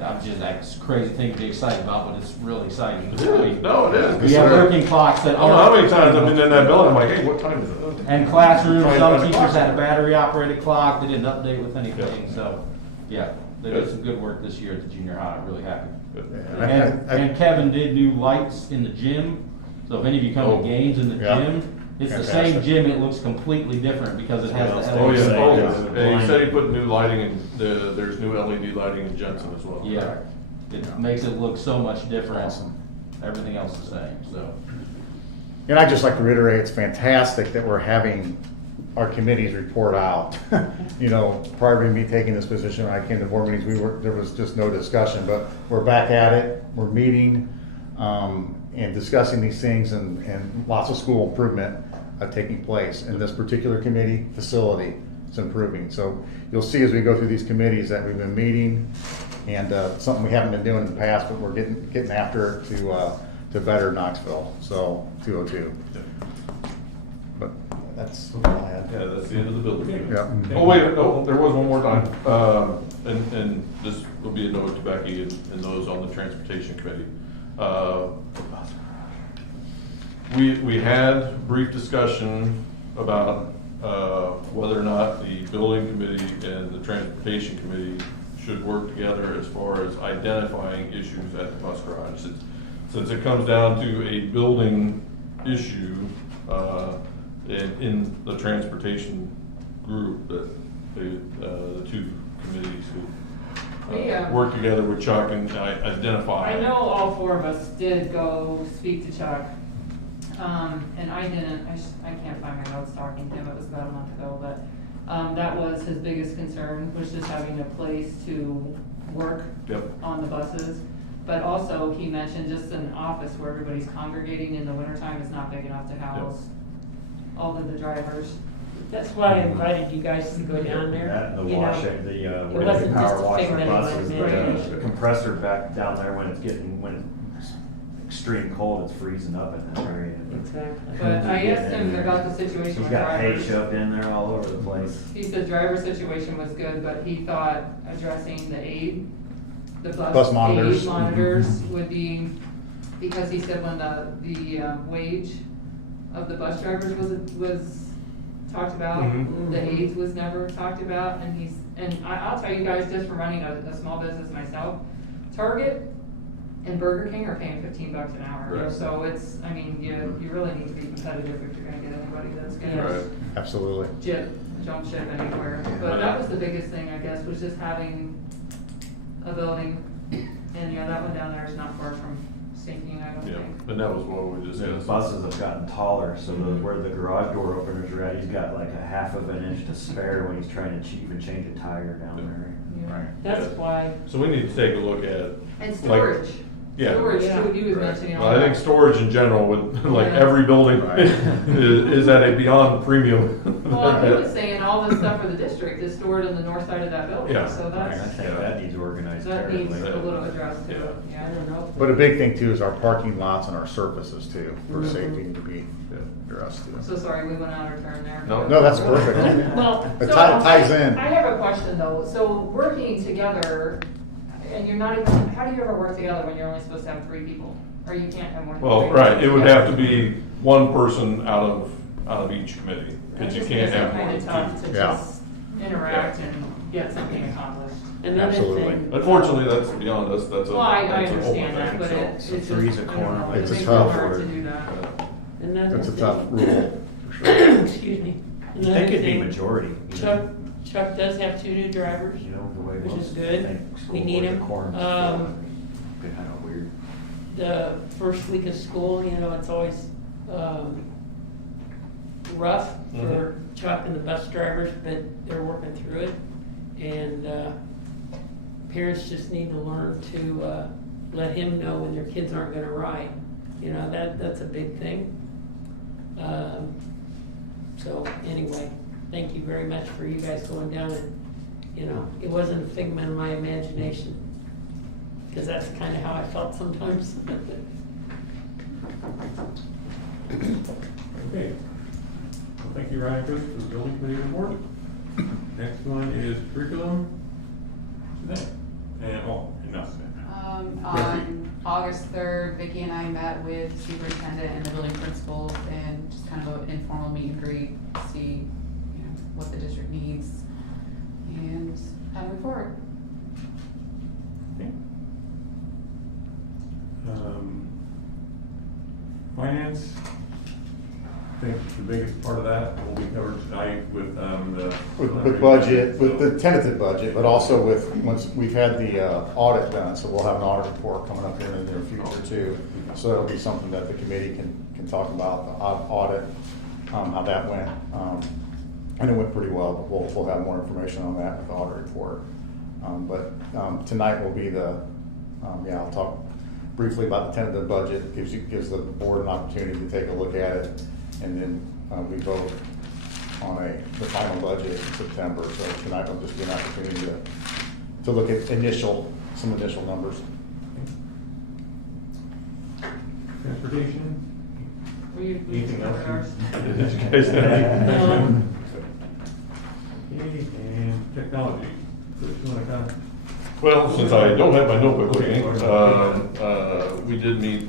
I'm just, that's a crazy thing to be excited about, but it's really exciting. It is. No, it is. We have working clocks that I don't know how many times I've been in that building, I'm like, hey, what time is it? And classrooms, Trying to some find the teachers clock. had a battery operated clock, they didn't update with anything, so, yeah. They did some good work this year at the junior high, I'm really happy. And Kevin did new lights in the gym, so if any of you come to games in the gym, it's the same gym, it looks completely different because it has the Oh, LED. yeah, and he said he put new lighting in, there's new LED lighting in Jensen as well. Yeah, it makes it look so much different. Everything else the same, so. And I'd just like to reiterate, it's fantastic that we're having our committees report out. You know, prior to me taking this position, when I came to board meetings, there was just no discussion, but we're back at it, we're meeting, and discussing these things, and lots of school improvement taking place. In this particular committee, facility is improving. So you'll see as we go through these committees that we've been meeting, and something we haven't been doing in the past, but we're getting after it to better Knoxville, so 202. But that's all I had. Yeah, that's the end of the building. Yeah. Oh, wait, no, there was one more time. And this will be a note to Becky and those on the transportation committee. We had brief discussion about whether or not the building committee and the transportation committee should work together as far as identifying issues at the bus garage. Since it comes down to a building issue, in the transportation group, that the two committees who work together with Chuck and identify. I know all 4 of us did go speak to Chuck. And I didn't, I can't find my notes talking to him, it was about a month ago, but that was his biggest concern, was just having a place to work Yep. on the buses. But also, he mentioned just an office where everybody's congregating in the wintertime is not big enough to house all of the drivers. That's why I invited you guys to go down there. That and the You know, wash, it where they wasn't can just power a wash the figment of buses, my the imagination. compressor back down there when it's extreme cold, it's freezing up in that area. Exactly. But I asked him about the situation He's with got hay drivers. shoved in there all over the place. He said driver situation was good, but he thought addressing the aid, the Bus bus monitors. aid monitors would be, because he said when the wage of the bus drivers was talked about, Mhm. the aids was never talked about, and I'll tell you guys, just from running a small business myself, Target and Burger King are paying $15 an hour. Right. So it's, I mean, you really need to be competitive if you're gonna get anybody that's Right. gonna Absolutely. jump ship anywhere. But that was the biggest thing, I guess, was just having a building, and yeah, that one down there is not far from sinking, I don't Yeah, think. and that was what we The discussed. buses have gotten taller, so where the garage door openers are at, he's got like a half of an inch to spare when he's trying to even change a tire down there. Yeah. That's Yeah. why. So we need to take a look at. And like- storage. Yeah. Storage, Yeah. too, he was Right. mentioning all Well, I think that. storage in general would, like Yeah. every building Right. is at a beyond premium. Well, he was saying all this stuff for the district is stored in the north side of that building, Yeah. so I that's, think that needs organized that needs terribly. a little addressed to it, I yeah. don't know. But a big thing too is our parking lots and our surfaces too, for Mhm. safety need to be addressed too. So sorry, we went out of turn there. No. No, that's perfect. Well, It So, ties in. I have a question though, so working together, and you're not even, how do you ever work together when you're only supposed to have 3 people? Or you can't have more than 3? Well, right, it would have to be one person out of each committee, because you can't have more Kind than of tough to two. Yeah. just interact and get something accomplished. Another Absolutely. thing. Unfortunately, that's beyond us, that's a. Well, I that's a whole understand that, thing, but so. it's just, three's a I don't corner. know, It's it a makes it tough hard to word. do that. Another It's a thing. tough rule, for sure. Excuse me. You think Another it'd be thing, majority, you Chuck, know? Chuck does have 2 new drivers, You know, the way which most is good. think We school need boards are them. corners. Kind of weird. The first week of school, you know, it's always, rough for Chuck and the bus drivers, but they're working through it. And, parents just need to learn to, let him know when their kids aren't gonna ride. You know, that's a big thing. So anyway, thank you very much for you guys going down and, you know, it wasn't a figment of my imagination. Cause that's kinda how I felt sometimes. Okay. Well, thank you, Ryan Chris, for the building committee report. Next one is curriculum. Jeanette. And nothing. On August 3rd, Vicki and I met with the superintendent and the building principals and just kind of an informal meet and greet, see, you know, what the district needs and how to move forward. Okay. Finance. I think the biggest part of that will be covered tonight with the. With budget, with the tentative budget, but also with, once we've had the audit done, so we'll have an audit report coming up here in the near future too. So that'll be something that the committee can talk about, the audit, how that went. And it went pretty well, but we'll have more information on that with the audit report. But tonight will be the, I'll talk briefly about the tentative budget, gives the board an opportunity to take a look at it. And then we vote on the final budget in September. So tonight will just be an opportunity to look at some initial numbers. Transportation. We Anything else? ours. Did you guys have any? Okay, and technology. So if you wanna kind of. Well, since I don't have my notebook with me, we did meet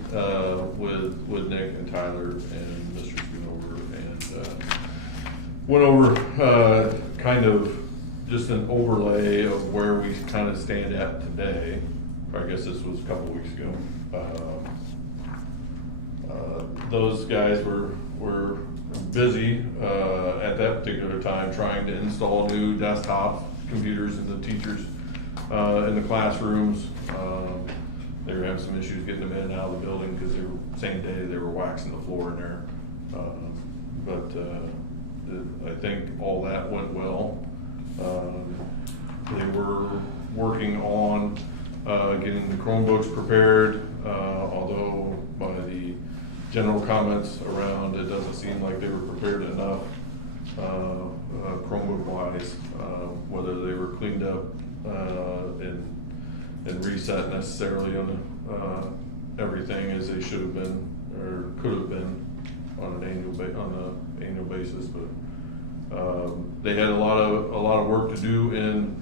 with Nick and Tyler and Mr. Schoonover and went over kind of just an overlay of where we kind of stand at today. I guess this was a couple weeks ago. Those guys were busy at that particular time trying to install new desktop computers in the teachers' in the classrooms. They were having some issues getting them in and out of the building because they were, same day they were waxing the floor in there. I think all that went well. They were working on getting the Chromebooks prepared, although by the general comments around, it doesn't seem like they were prepared enough, Chromebook wise, whether they were cleaned up and reset necessarily on everything as they should have been or could have been on an annual basis, but they had a lot of work to do in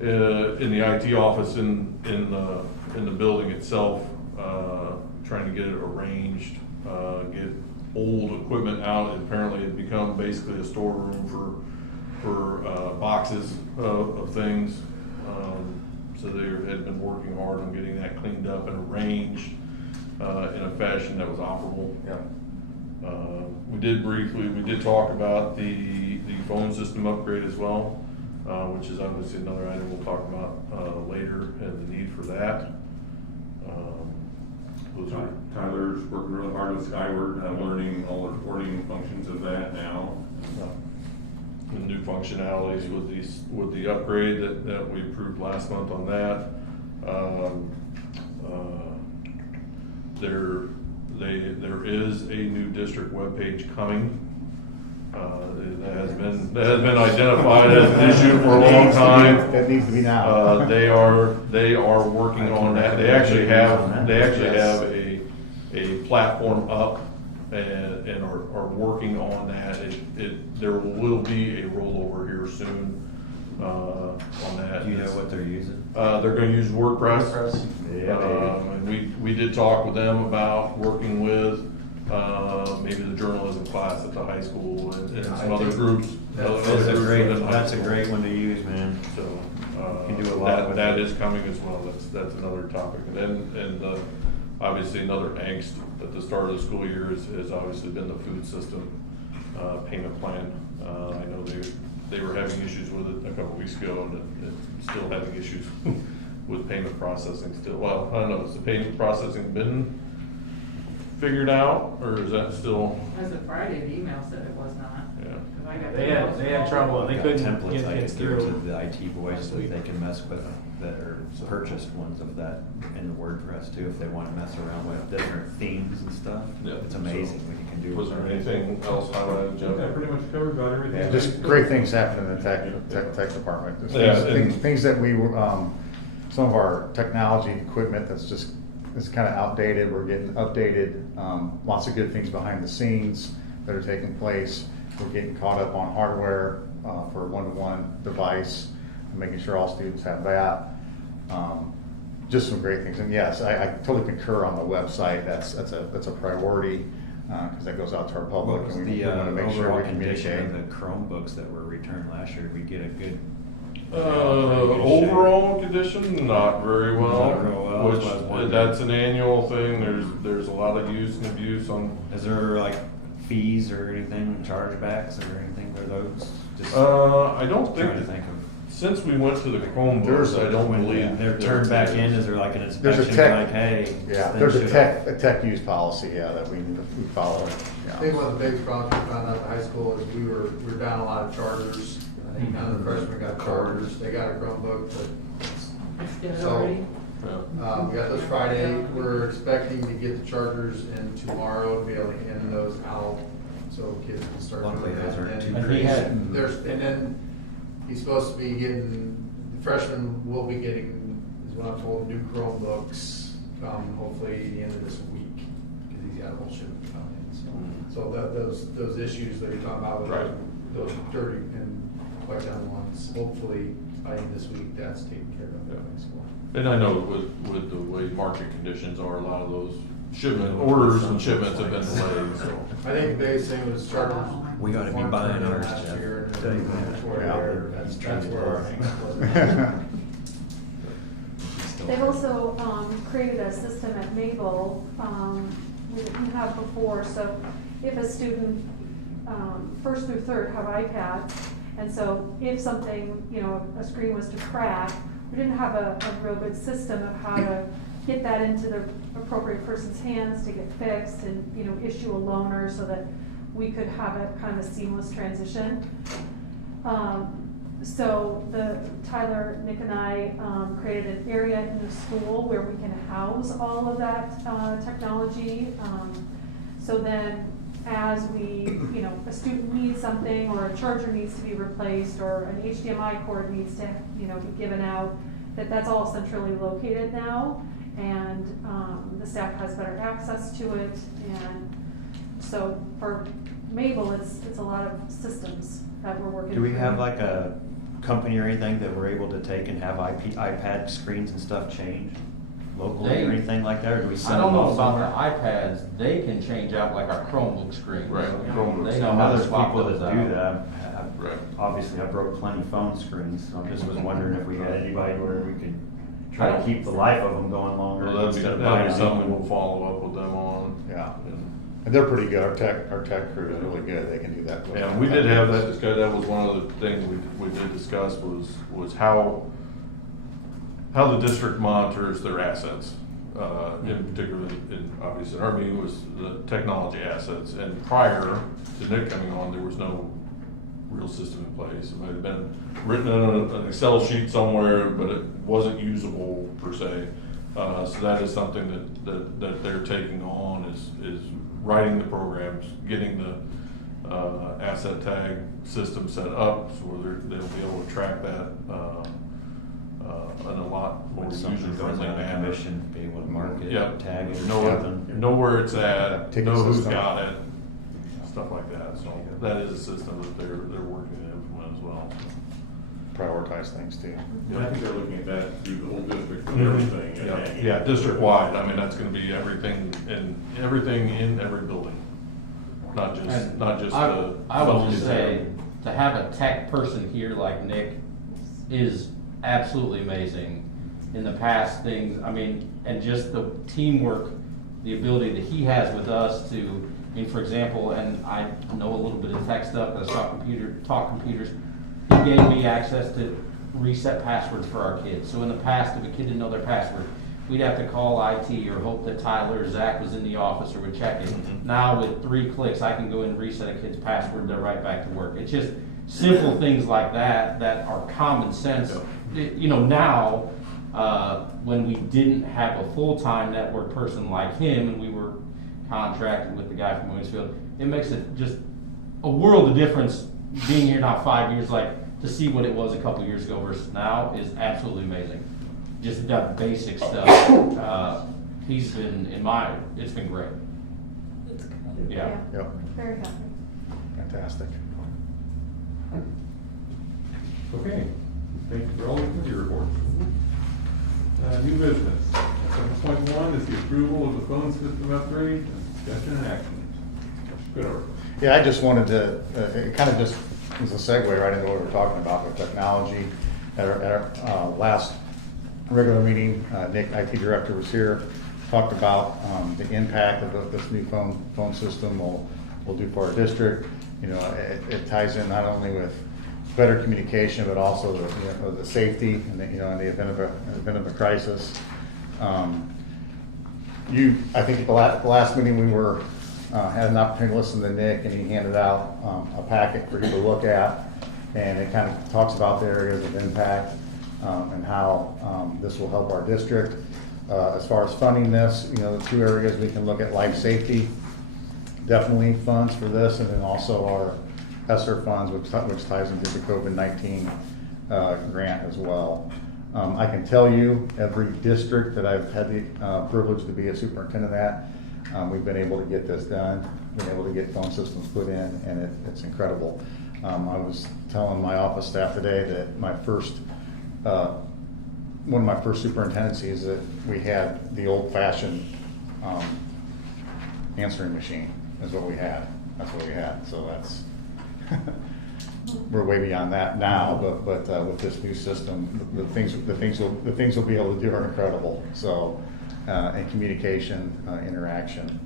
the IT office in the building itself, trying to get it arranged, get old equipment out. Apparently it had become basically a storeroom for boxes of things. So they had been working hard on getting that cleaned up and arranged in a fashion that was operable. We did talk about the phone system upgrade as well, which is obviously another item we'll talk about later, and the need for that. Tyler's working really hard with Skyward, learning all the reporting functions of that now. The new functionalities with the upgrade that we approved last month on that. There is a new district webpage coming. That has been identified as an issue for a long time. That needs to be now. They are working on that. They actually have a platform up and are working on that. There will be a rollover here soon on that. Do you know what they're using? They're going to use WordPress. Yeah. And we did talk with them about working with maybe the journalism class at the high school and some other groups. That's a great one to use, man. So you can do a lot with that it. is coming as well. That's another topic. And obviously another angst at the start of the school year has obviously been the food system payment plan. I know they were having issues with it a couple weeks ago, and still having issues with payment processing still. Well, I don't know, has the payment processing been figured out, or is that still? As of Friday, the email said it was not. Yeah. 'Cause I got They emails had from trouble. all They over. couldn't Templates get I it can give to through. the IT boys that they can mess with, that are purchased ones of that in WordPress too, if they want to mess around with different themes and stuff. Yeah. It's amazing what you can do. Was there anything else highlighted, Jeff? That pretty much covered about everything. Yeah, just great things happening in the tech department. Just Yeah, things that we were, some of our technology equipment is kind of outdated. We're getting updated. Lots of good things behind the scenes that are taking place. We're getting caught up on hardware for a one-to-one device, and making sure all students have that. Just some great things. And yes, I totally concur on the website. That's a priority because that goes out to our public, and we want to make sure overall we condition communicate. of the Chromebooks that were returned last year? We get a good. Overall condition, not very well. Not real well, that's what I was Which wondering. that's an annual thing. There's a lot of use and abuse on. Is there like fees or anything, chargebacks or anything for those? Just I don't trying to think. think of. Since we went to the Chromebooks, I don't believe They're turned back in. Is there like an There's inspection? a tech, Like, hey. yeah, this there's thing a tech use policy, yeah, that we follow. I Yeah. think one of the biggest problems we found out at high school is we were down a lot of charters. I think none of the freshmen got charters. They got a Chromebook, Did it So, already? we got those Friday. We're expecting to get the chargers in tomorrow to be able to hand those out so kids can start Luckily, doing those that. aren't And too then crazy. and then he's supposed to be getting, the freshmen will be getting, is what I'm told, new Chromebooks hopefully the end of this week, because he's got a whole shipment coming in. So those issues that you're talking about with Right. those dirty and quite down ones, hopefully by the end of this week, that's taken care of. Yeah. Thanks, Lord. And I know with the way market conditions are, a lot of those shipment orders and shipments have been delayed. So I think the biggest thing was charters. We ought to be weren't buying turned in ours, last Jeff. year, and Tell you then that. inventory Yeah. there, that's where our hang up was. They've also created a system at Mabel we didn't have before. So if a student, first through third, have iPads, and so if something, a screen was to crack, we didn't have a real good system of how to get that into the appropriate person's hands to get fixed and, issue a loaner so that we could have a kind of seamless transition. So Tyler, Nick and I created an area in the school where we can house all of that technology. So then as a student needs something, or a charger needs to be replaced, or an HDMI cord needs to, be given out, that's all centrally located now. And the staff has better access to it. And so for Mabel, it's a lot of systems that we're working. Do we through. have like a company or anything that we're able to take and have iPad screens and stuff change locally or anything like that, or do we send I don't them know off about somewhere? the iPads, they can change out like our Chromebook screen. Right, Chromebooks. They I know how know to there's swap people those that do out. that. Right. Obviously, I broke plenty phone screens, so I just was wondering if we had anybody where we could try to keep the life of them going longer Well, instead of that'd buying be something them. we'll follow up with them on. Yeah. And they're pretty good. Our tech crew is really good. They can do that. Yeah, we did have that discussion. That was one of the things we did discuss was how the district monitors their assets. In particular, obviously, in our meeting was the technology assets. And prior to Nick coming on, there was no real system in place. It might have been written on an Excel sheet somewhere, but it wasn't usable per se. So that is something that they're taking on is writing the programs, getting the asset tag system set up so where they'll be able to track that in a lot more user-friendly manner. Commission, be able to mark it, Yeah. tag it, or Know something. know where it's at, Ticket know who's system. got it, stuff like that. So that is a system that they're working to implement as well. Prioritize things too. And I think they're looking at that through the whole district with everything. Yeah, district-wide. I mean, that's gonna be everything in every building, not just the. I would just say, to have a tech person here like Nick is absolutely amazing. In the past things, and just the teamwork, the ability that he has with us to, for example, and I know a little bit of tech stuff, but I talk computers. He gave me access to reset passwords for our kids. So in the past, if a kid didn't know their password, we'd have to call IT or hope that Tyler or Zach was in the office or would check it. Mm-hmm. Now with 3 clicks, I can go in and reset a kid's password, they're right back to work. It's just simple things like that are common sense. Now, when we didn't have a full-time network person like him and we were contracted with the guy from Williamsfield, it makes it just a world of difference being here now 5 years, to see what it was a couple years ago versus now is absolutely amazing. Just that basic stuff. He's been, it's been great. Yeah. Yep. Very happy. Fantastic. Okay, thank you for all the committee reports. New business. 7.1 is the approval of the phone system upgrade, and discussion and action. Good order. Yeah, I just wanted to, it kind of just was a segue right into what we were talking about with technology. At our last regular meeting, Nick, IT director, was here, talked about the impact of this new phone system will do for our district. It ties in not only with better communication, but also the safety and in the event of a crisis. I think at the last meeting we were had an opportunity to listen to Nick, and he handed out a packet for you to look at, and it kind of talks about the areas of impact and how this will help our district. As far as funding this, the 2 areas we can look at: life safety, definitely funds for this, and then also our ESSER funds, which ties into the COVID-19 grant as well. I can tell you, every district that I've had the privilege to be a superintendent at, we've been able to get this done, been able to get phone systems put in, and it's incredible. I was telling my office staff today that one of my first superintendencies that we had the old-fashioned answering machine is what we had. That's what we had. So that's we're way beyond that now, but with this new system, the things we'll be able to do are incredible. So, and communication, interaction.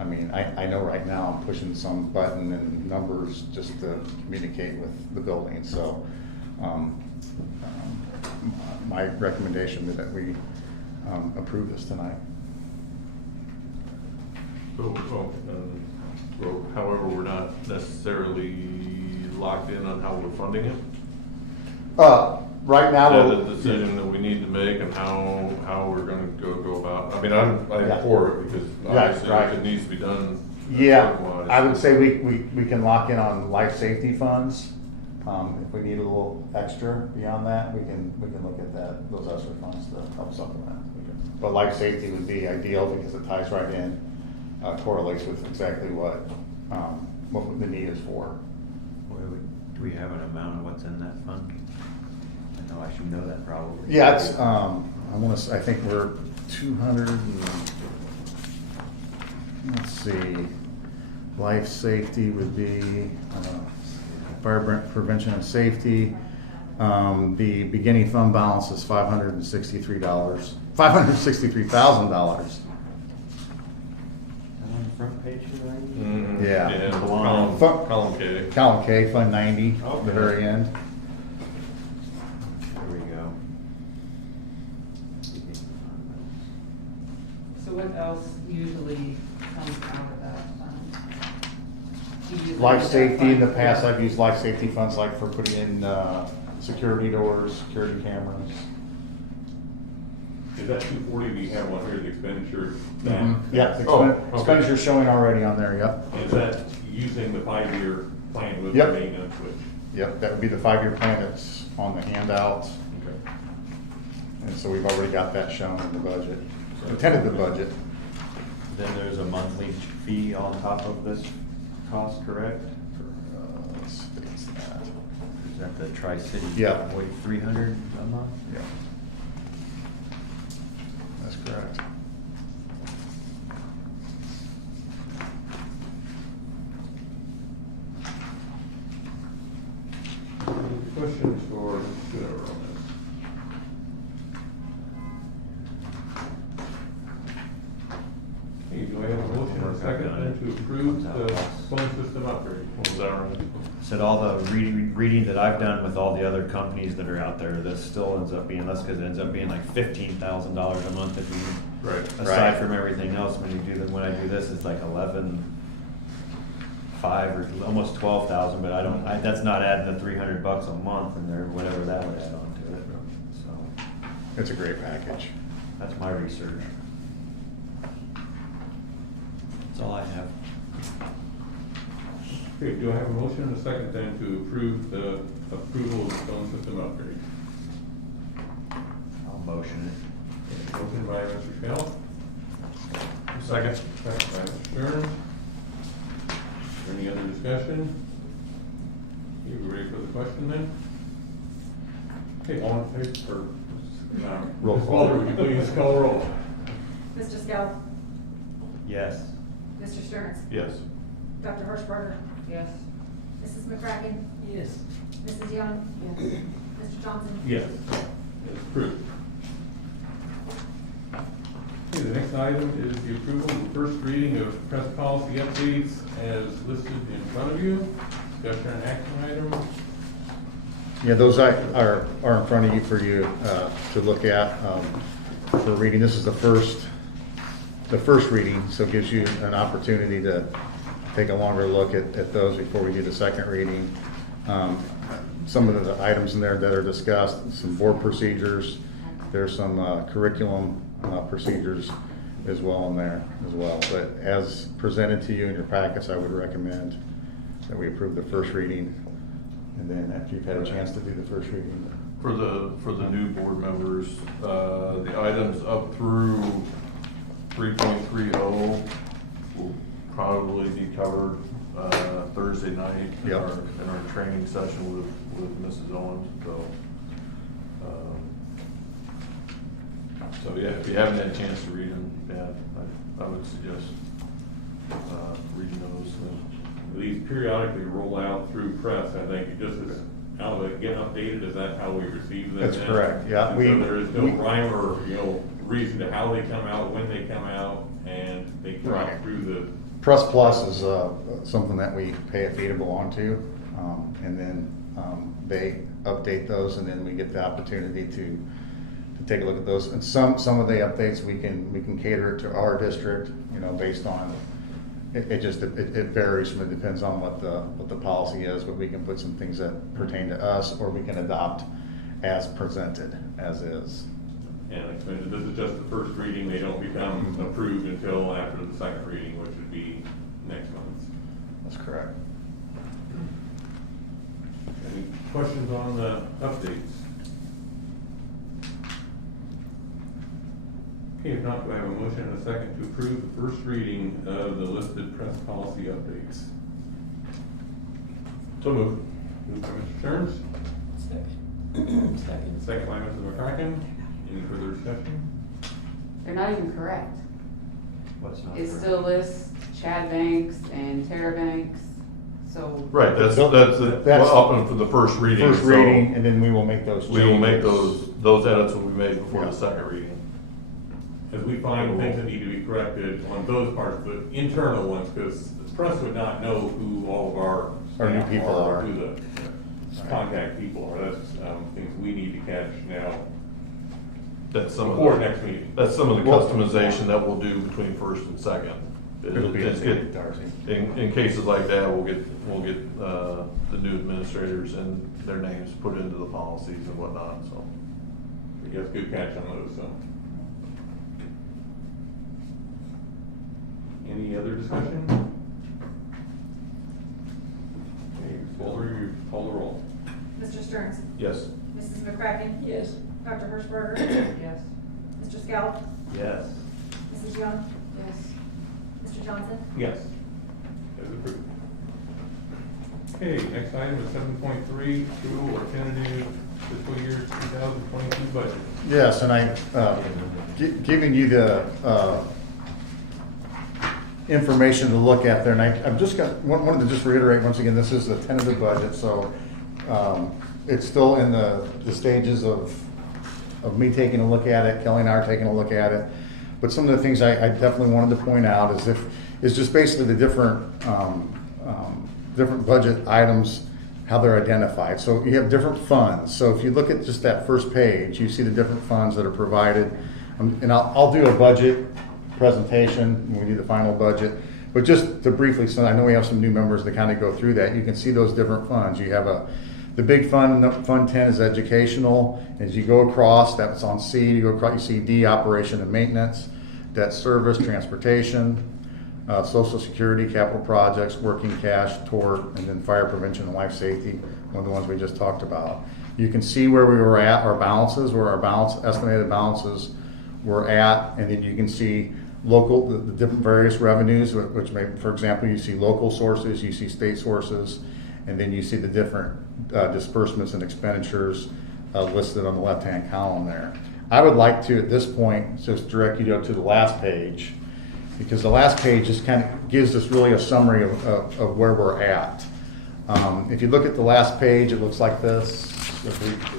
I know right now I'm pushing some button and numbers just to communicate with the building. So, my recommendation is that we approve this tonight. However, we're not necessarily locked in on how we're funding it. Right now, Yeah, we're- the decision that we need to make and how we're gonna go about, I mean, I'm for it because obviously right. if it needs to be done. Yeah, otherwise- I would say we can lock in on life safety funds. If we need a little extra beyond that, we can look at that, those extra funds to help supplement. But life safety would be ideal because it ties right in, correlates with exactly what the need is for. Do we have an amount of what's in that fund? I know I should know that probably. Yeah, it's, I think we're 200 let's see, life safety would be, fire prevention and safety. The beginning fund balance is $563,000. On the front page of the Mhm. Yeah. Column K. Column K, Fund 90, the very end. There we go. So what else usually comes out of that fund? Life safety, in the past, I've used life safety funds like for putting in security doors, security cameras. Is that 240 we have on here, the expenditure? Yeah, expenditure showing already on there, yep. Is that using the 5-year plan with the Yep. maintenance, which? Yep, that would be the 5-year plan that's on the handout. Okay. And so we've already got that shown in the budget, the tentative budget. Then there's a monthly fee on top of this cost, correct? Let's fix that. Is that the Tri-City? Yeah. Wait, 300 a month? Yeah. That's correct. Any questions for whoever on this? Okay, do I have a motion and a second then to approve the phone system upgrade? What was that, Ryan? Said all the reading that I've done with all the other companies that are out there, this still ends up being less because it ends up being like $15,000 a month if you, aside from everything else, when you do when I do this, it's like 11.5 or almost 12,000, but that's not adding the $300 a month and there, whatever that would add on to it. So It's a great package. that's my research. That's all I have. Okay, do I have a motion and a second then to approve the approval of the phone system upgrade? I'll motion it. Motion by Mr. Schell. Second. Second by Mr. Stern. Any other discussion? You ready for the question then? Okay, all in favor, Roll Ms. call. Walter, would you please call the roll? Mr. Scout, Yes. Mr. Stearns, Yes. Dr. Hirschberger, Yes. Mrs. McCracken, Yes. Mrs. Young, Mr. Johnson. Yes. It's approved. Okay, the next item is the approval of the first reading of press policy updates as listed in front of you. Discussion and action item. Yeah, those are in front of you for you to look at for reading. This is the first reading, so it gives you an opportunity to take a longer look at those before we do the second reading. Some of the items in there that are discussed, some board procedures, there's some curriculum procedures as well in there as well. But as presented to you in your packets, I would recommend that we approve the first reading. And then after you've had a chance to do the first reading. For the new board members, the items up through 3.30 will probably be covered Thursday night in our training session with Mrs. Owens. So yeah, if you haven't had a chance to read them, yeah, I would suggest reading those. These periodically roll out through press, I think, it just is out of it, get updated, is that how we receive them? That's correct, yeah. And so there is no rhyme or, reason to how they come out, when they come out, and they come out through the. Press Plus is something that we pay a fee to belong to, and then they update those, and then we get the opportunity to take a look at those. And some of the updates we can cater it to our district, based on it varies. It depends on what the policy is, but we can put some things that pertain to us, or we can adopt as presented, as is. And like I mentioned, this is just the first reading. They don't become approved until after the second reading, which would be next month. That's correct. Any questions on the updates? Okay, if not, do I have a motion and a second to approve the first reading of the listed press policy updates? So moved. Moved by Mr. Stearns. Second. Second by Mrs. McCracken. Any further discussion? They're not even correct. What's not It correct? still lists Chad Banks and Tara Banks, so. Right, that's That's up for the first reading. First reading, and then we will make those changes. We will make those edits will be made before the second reading. As we find things that need to be corrected on those parts, the internal ones, because the press would not know who all of our Our new staff people are. Who the contact people are. That's things we need to catch now. That's some of Before the next meeting. That's some of the customization that we'll do between first and second. It'll be Just in Darcy. in cases like that, we'll get the new administrators and their names put into the policies and whatnot. So, I guess good catch on those. So, any other discussion? Okay, Fuller, you call the roll. Mr. Stearns? Yes. Mrs. McCracken? Yes. Dr. Hirschberger? Yes. Mr. Scout? Yes. Mrs. Young? Yes. Mr. Johnson? Yes. As approved. Okay, next item is 7.3, school or tentative fiscal year 2022 budget. Yes, and giving you the information to look at there, and I've just wanted to just reiterate once again, this is the tentative budget, so it's still in the stages of me taking a look at it, Kelly and I are taking a look at it. But some of the things I definitely wanted to point out is just basically the different budget items, how they're identified. So you have different funds. So if you look at just that first page, you see the different funds that are provided. And I'll do a budget presentation when we do the final budget. But just to briefly, so I know we have some new members to kind of go through that. You can see those different funds. You have the big fund, Fund 10 is educational. As you go across, that's on C. You go across, you see D, operation and maintenance, debt service, transportation, social security, capital projects, working cash, tort, and then fire prevention and life safety, one of the ones we just talked about. You can see where we were at, our balances, where our estimated balances were at, and then you can see the different various revenues, which may, for example, you see local sources, you see state sources, and then you see the different disbursements and expenditures listed on the left-hand column there. I would like to, at this point, just direct you to the last page, because the last page just kind of gives us really a summary of where we're at. If you look at the last page, it looks like this.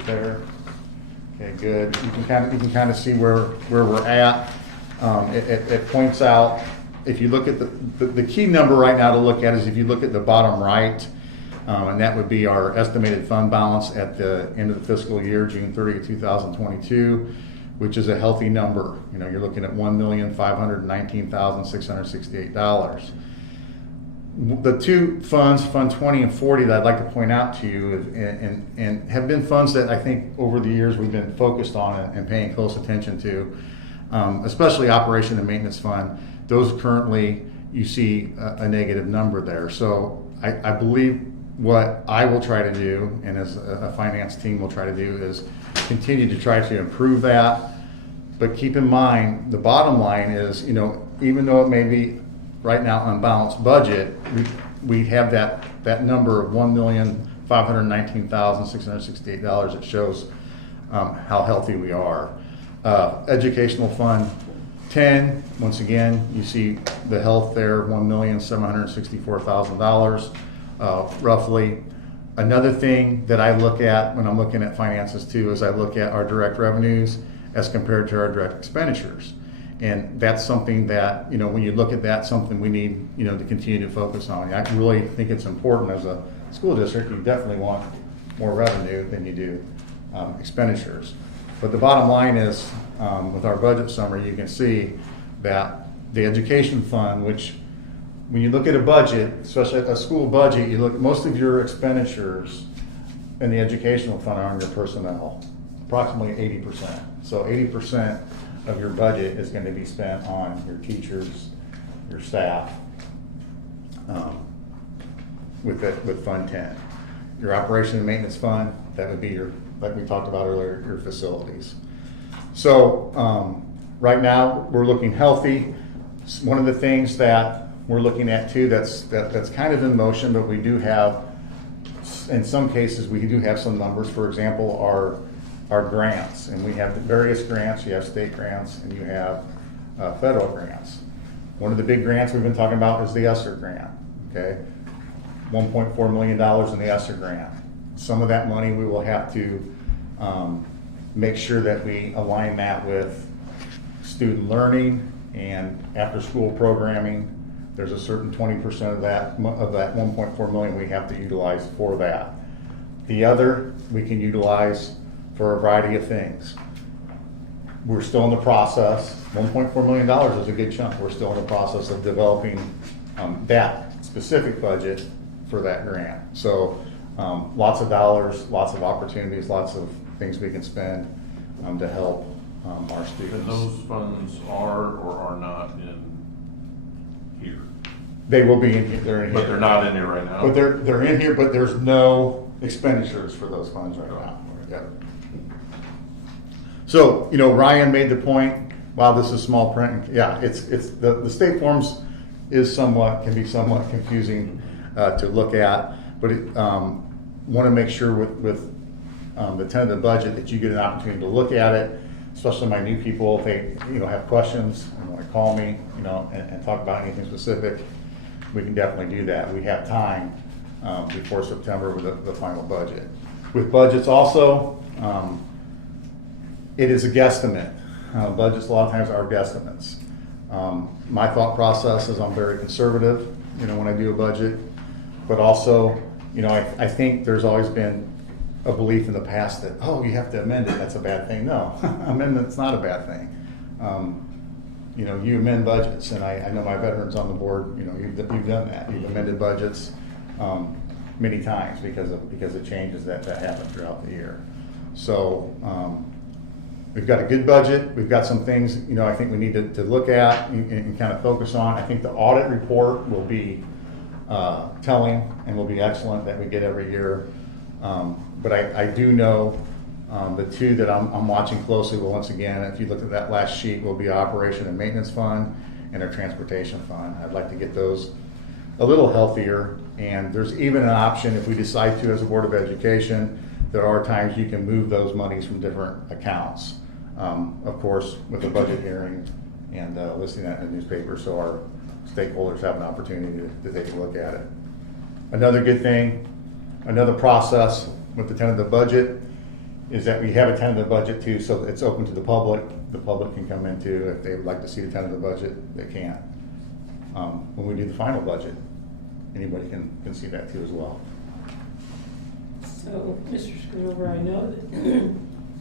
There. Okay, good. You can kind of see where we're at. It points out, if you look at the key number right now to look at is if you look at the bottom right, and that would be our estimated fund balance at the end of the fiscal year, June 30, 2022, which is a healthy number. You know, you're looking at $1,519,668. The two funds, Fund 20 and 40, that I'd like to point out to you, and have been funds that I think over the years we've been focused on and paying close attention to, especially Operation and Maintenance Fund. Those currently, you see a negative number there. So I believe what I will try to do, and as a finance team will try to do, is continue to try to improve that. But keep in mind, the bottom line is, you know, even though it may be right now unbalanced budget, we have that number of $1,519,668 that shows how healthy we are. Educational Fund 10, once again, you see the health there, $1,764,000 roughly. Another thing that I look at when I'm looking at finances too is I look at our direct revenues as compared to our direct expenditures. And that's something that, you know, when you look at that, something we need, you know, to continue to focus on. I really think it's important as a school district. You definitely want more revenue than you do expenditures. But the bottom line is, with our budget summary, you can see that the education fund, which when you look at a budget, especially a school budget, you look at most of your expenditures and the educational fund are on your personnel, approximately 80%. So 80% of your budget is going to be spent on your teachers, your staff, with Fund 10. Your operation and maintenance fund, that would be your, like we talked about earlier, your facilities. So right now we're looking healthy. One of the things that we're looking at too that's kind of in motion, but we do have, in some cases, we do have some numbers. For example, our grants, and we have various grants. You have state grants and you have federal grants. One of the big grants we've been talking about is the ESSER grant, okay? $1.4 million in the ESSER grant. Some of that money we will have to make sure that we align that with student learning and after-school programming. There's a certain 20% of that 1.4 million we have to utilize for that. The other we can utilize for a variety of things. We're still in the process. $1.4 million is a good chunk. We're still in the process of developing that specific budget for that grant. So lots of dollars, lots of opportunities, lots of things we can spend to help our students. And those funds are or are not in here? They will be in here. They're in here. But they're not in here right now? But they're in here, but there's no expenditures for those funds right now. Yep. So, Ryan made the point, wow, this is small print. Yeah, it's the state forms can be somewhat confusing to look at, but want to make sure with the tentative budget that you get an opportunity to look at it, especially my new people, if they have questions and want to call me, and talk about anything specific, we can definitely do that. We have time before September with the final budget. With budgets also, it is a guesstimate. Budgets a lot of times are guesstimates. My thought process is I'm very conservative, when I do a budget, but also, I think there's always been a belief in the past that, you have to amend it, that's a bad thing. No, amendment's not a bad thing. You amend budgets, and I know my veterans on the board, you've done that. You've amended budgets many times because of changes that happen throughout the year. So we've got a good budget. We've got some things, I think we need to look at and kind of focus on. I think the audit report will be telling and will be excellent that we get every year. But I do know the two that I'm watching closely, well, once again, if you look at that last sheet, will be operation and maintenance fund and our transportation fund. I'd like to get those a little healthier, and there's even an option if we decide to as a Board of Education. There are times you can move those monies from different accounts. Of course, with the budget hearing and listing that in the newspaper, so our stakeholders have an opportunity to take a look at it. Another good thing, another process with the tentative budget is that we have a tentative budget too, so it's open to the public. The public can come in too. If they would like to see the tentative budget, they can. When we do the final budget, anybody can see that too as well. So, Mr. Schoonover, I know that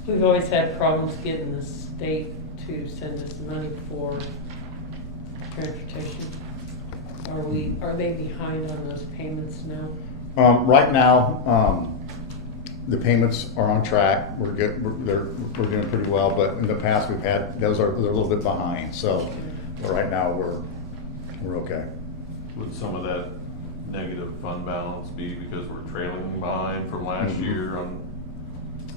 we've always had problems getting the state to send us money for transportation. Are they behind on those payments now? Right now, the payments are on track. We're good. We're doing pretty well. But in the past, they're a little bit behind. So right now, we're okay. Would some of that negative fund balance be because we're trailing behind from last year on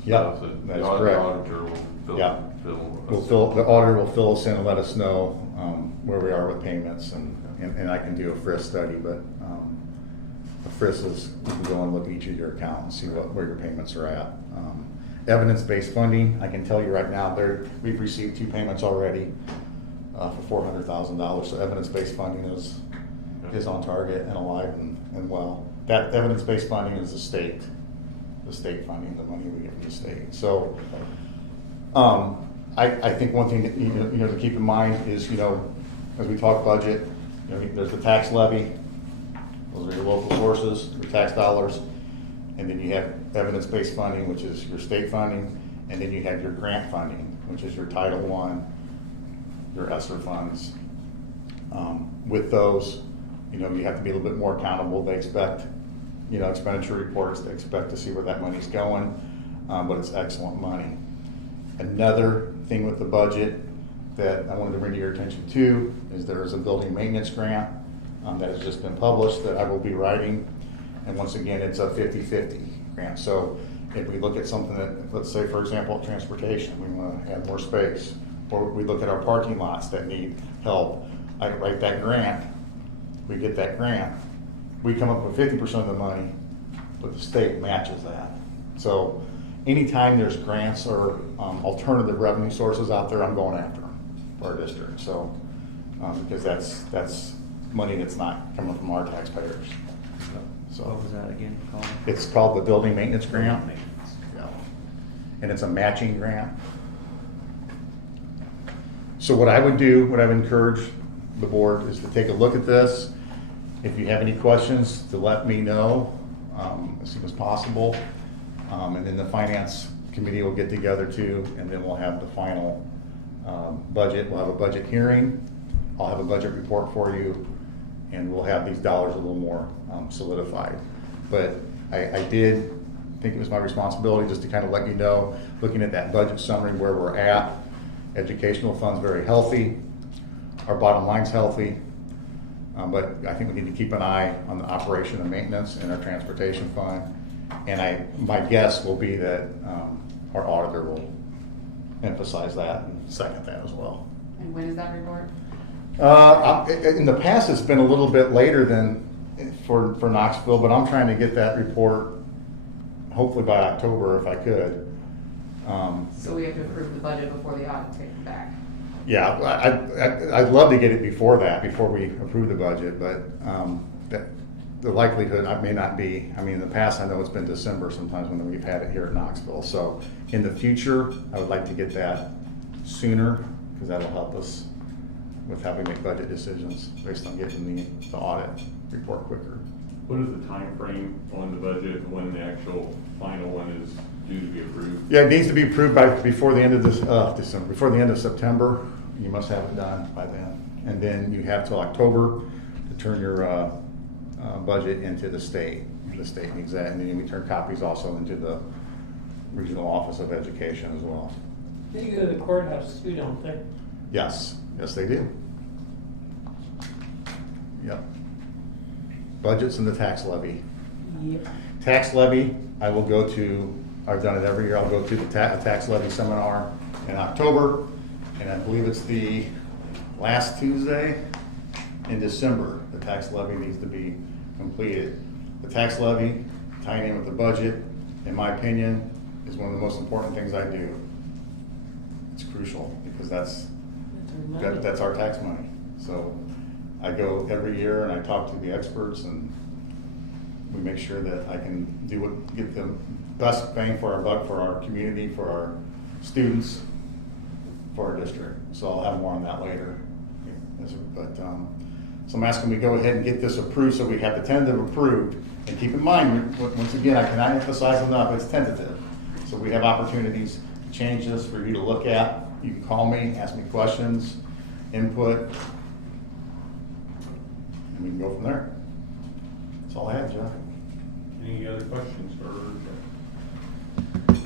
stuff that that's the correct. auditor will fill The auditor will fill us in and let us know where we are with payments, and I can do a FRIS study, but a FRIS is, you can go and look at each of your accounts and see where your payments are at. Evidence-based funding, I can tell you right now, we've received 2 payments already for $400,000. So evidence-based funding is on target and alive and well. That evidence-based funding is the state funding, the money we get from the state. So I think one thing that, to keep in mind is, as we talk budget, there's the tax levy. Those are your local sources, your tax dollars, and then you have evidence-based funding, which is your state funding, and then you have your grant funding, which is your Title I, your ESSER funds. With those, you have to be a little bit more accountable. They expect expenditure reports to expect to see where that money's going, but it's excellent money. Another thing with the budget that I wanted to bring to your attention to is there is a building maintenance grant that has just been published that I will be writing. And once again, it's a 50-50 grant. So if we look at something that, let's say, for example, transportation, we want to add more space, or we look at our parking lots that need help, I write that grant, we get that grant, we come up with 50% of the money, but the state matches that. So anytime there's grants or alternative revenue sources out there, I'm going after them for our district. So because that's money that's not coming from our taxpayers. So What was that again called? it's called the building maintenance grant. Maintenance. Yeah. And it's a matching grant. So what I would do, what I would encourage the board is to take a look at this. If you have any questions, to let me know as soon as possible. And then the finance committee will get together too, and then we'll have the final budget. We'll have a budget hearing. I'll have a budget report for you, and we'll have these dollars a little more solidified. But I did think it was my responsibility just to kind of let you know, looking at that budget summary where we're at. Educational fund's very healthy. Our bottom line's healthy. But I think we need to keep an eye on the operation and maintenance and our transportation fund. And my guess will be that our auditor will emphasize that and second that as well. And when is that report? In the past, it's been a little bit later than for Knoxville, but I'm trying to get that report hopefully by October if I could. So we have to approve the budget before the audit takes it back. Yeah, I'd love to get it before that, before we approve the budget, but the likelihood may not be. I mean, in the past, I know it's been December sometimes when we've had it here at Knoxville. So in the future, I would like to get that sooner because that'll help us with how we make budget decisions based on getting the audit report quicker. What is the time frame on the budget and when the actual final one is due to be approved? Yeah, it needs to be approved before the end of December, before the end of September. You must have it done by then. And then you have till October to turn your budget into the state. The state needs that, and then we turn copies also into the Regional Office of Education as well. They go to the courthouse too, don't they? Yes, yes they do. Yep. Budgets and the tax levy. Yep. Tax levy, I will go to, I've done it every year, I'll go to the tax levy seminar in October, and I believe it's the last Tuesday in December. The tax levy needs to be completed. The tax levy, tying in with the budget, in my opinion, is one of the most important things I do. It's crucial because that's our tax money. So I go every year and I talk to the experts and we make sure that I can get the best bang for our buck for our community, for our students, for our district. So I'll have more on that later. But so I'm asking we go ahead and get this approved so we have the tentative approved. And keep in mind, once again, I cannot emphasize enough, it's tentative. So we have opportunities to change this for you to look at. You can call me, ask me questions, input, and we can go from there. That's all I have, Jeff. Any other questions for Jeff?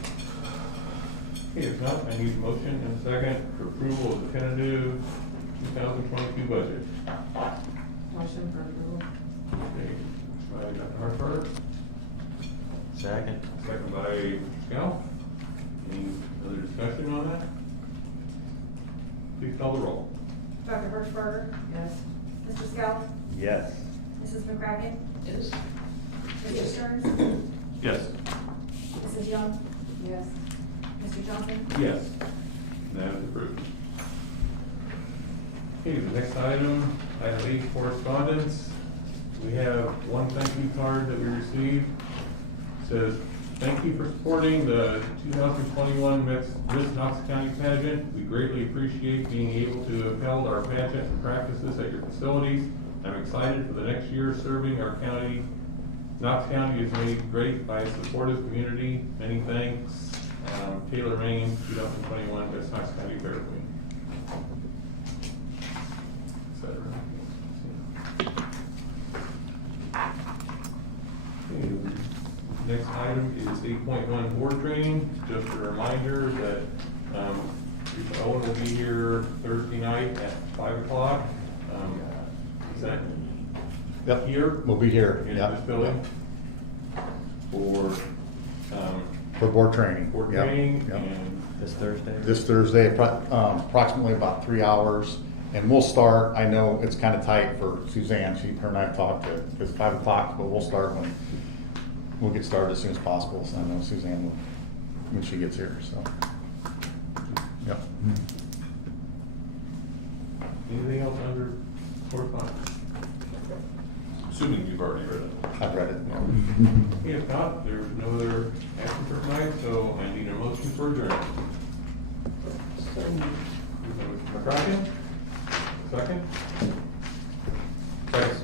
Okay, if not, I need a motion and a second for approval of the tentative 2022 budget. Motion for approval. Okay, by Dr. Hartford, Second. second by Mr. Scow. Any other discussion on that? Please call the roll. Dr. Hirschberger? Yes. Mr. Scout? Yes. Mrs. McCracken? Yes. Mr. Stearns? Yes. Mrs. Young? Yes. Mr. Johnson? Yes. That is approved. Okay, the next item, item 8, correspondence. We have one thank you card that we received. It says, thank you for supporting the 2021 Miss Knox County pageant. We greatly appreciate being able to have held our pageant and practices at your facilities. I'm excited for the next year serving our county. Knox County is made great by a supportive community. Many thanks. Taylor Main, 2021 Miss Knox County Fair Queen. Okay, Next item is 8.1 board training. Just a reminder that Lisa Owen will be here Thursday night at 5 o'clock. Is that Yep. here? We'll be here. In Yep. this building? For board training. Board Yep. training Yep. and This Thursday? This Thursday, approximately about 3 hours. And we'll start, I know it's kind of tight for Suzanne, her and I have talked to, it's 5 o'clock, but we'll start we'll get started as soon as possible. So I know Suzanne will, when she gets here, so. Yep. anything else under correspondence? Assuming you've already read it. I've read it. If not, there's no other action for tonight, so I need a motion for adjournment. Mr. McCracken? Second? Second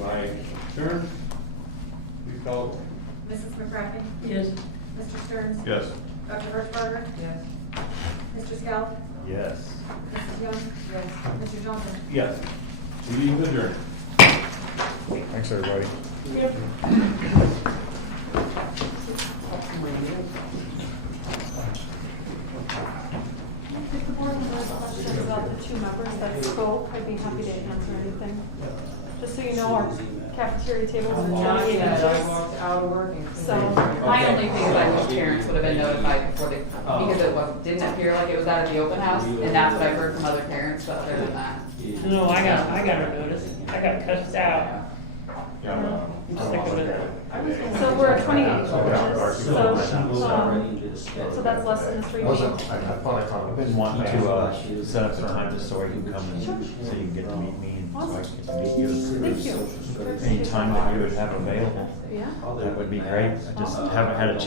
by Stearns. Please call the roll. Mrs. McCracken? Yes. Mr. Stearns? Yes. Dr. Hirschberger? Yes. Mr. Scout? Yes. Mrs. Young? Yes. Mr. Johnson? Yes. Meeting is adjourned. Thanks, everybody. If the board has questions about the two members that spoke, I'd be happy to answer anything. Just so you know, our cafeteria tables are Not 28 yet, I inches. walked out of work and. So- My only thing is I wish parents would have been notified before they, because it didn't appear like it was out of the open house, and that's what I've heard from other parents, but other than that. No, I got a notice. I got cussed out. I'm sick of it. So we're at 28 inches, so that's less than the 3 feet. I've been wanting to set up some time just so I can come and, so you can get to meet me and so I can get to meet you. Thank you. Any time that you would have available, Yeah. that would be great. I just haven't had a chance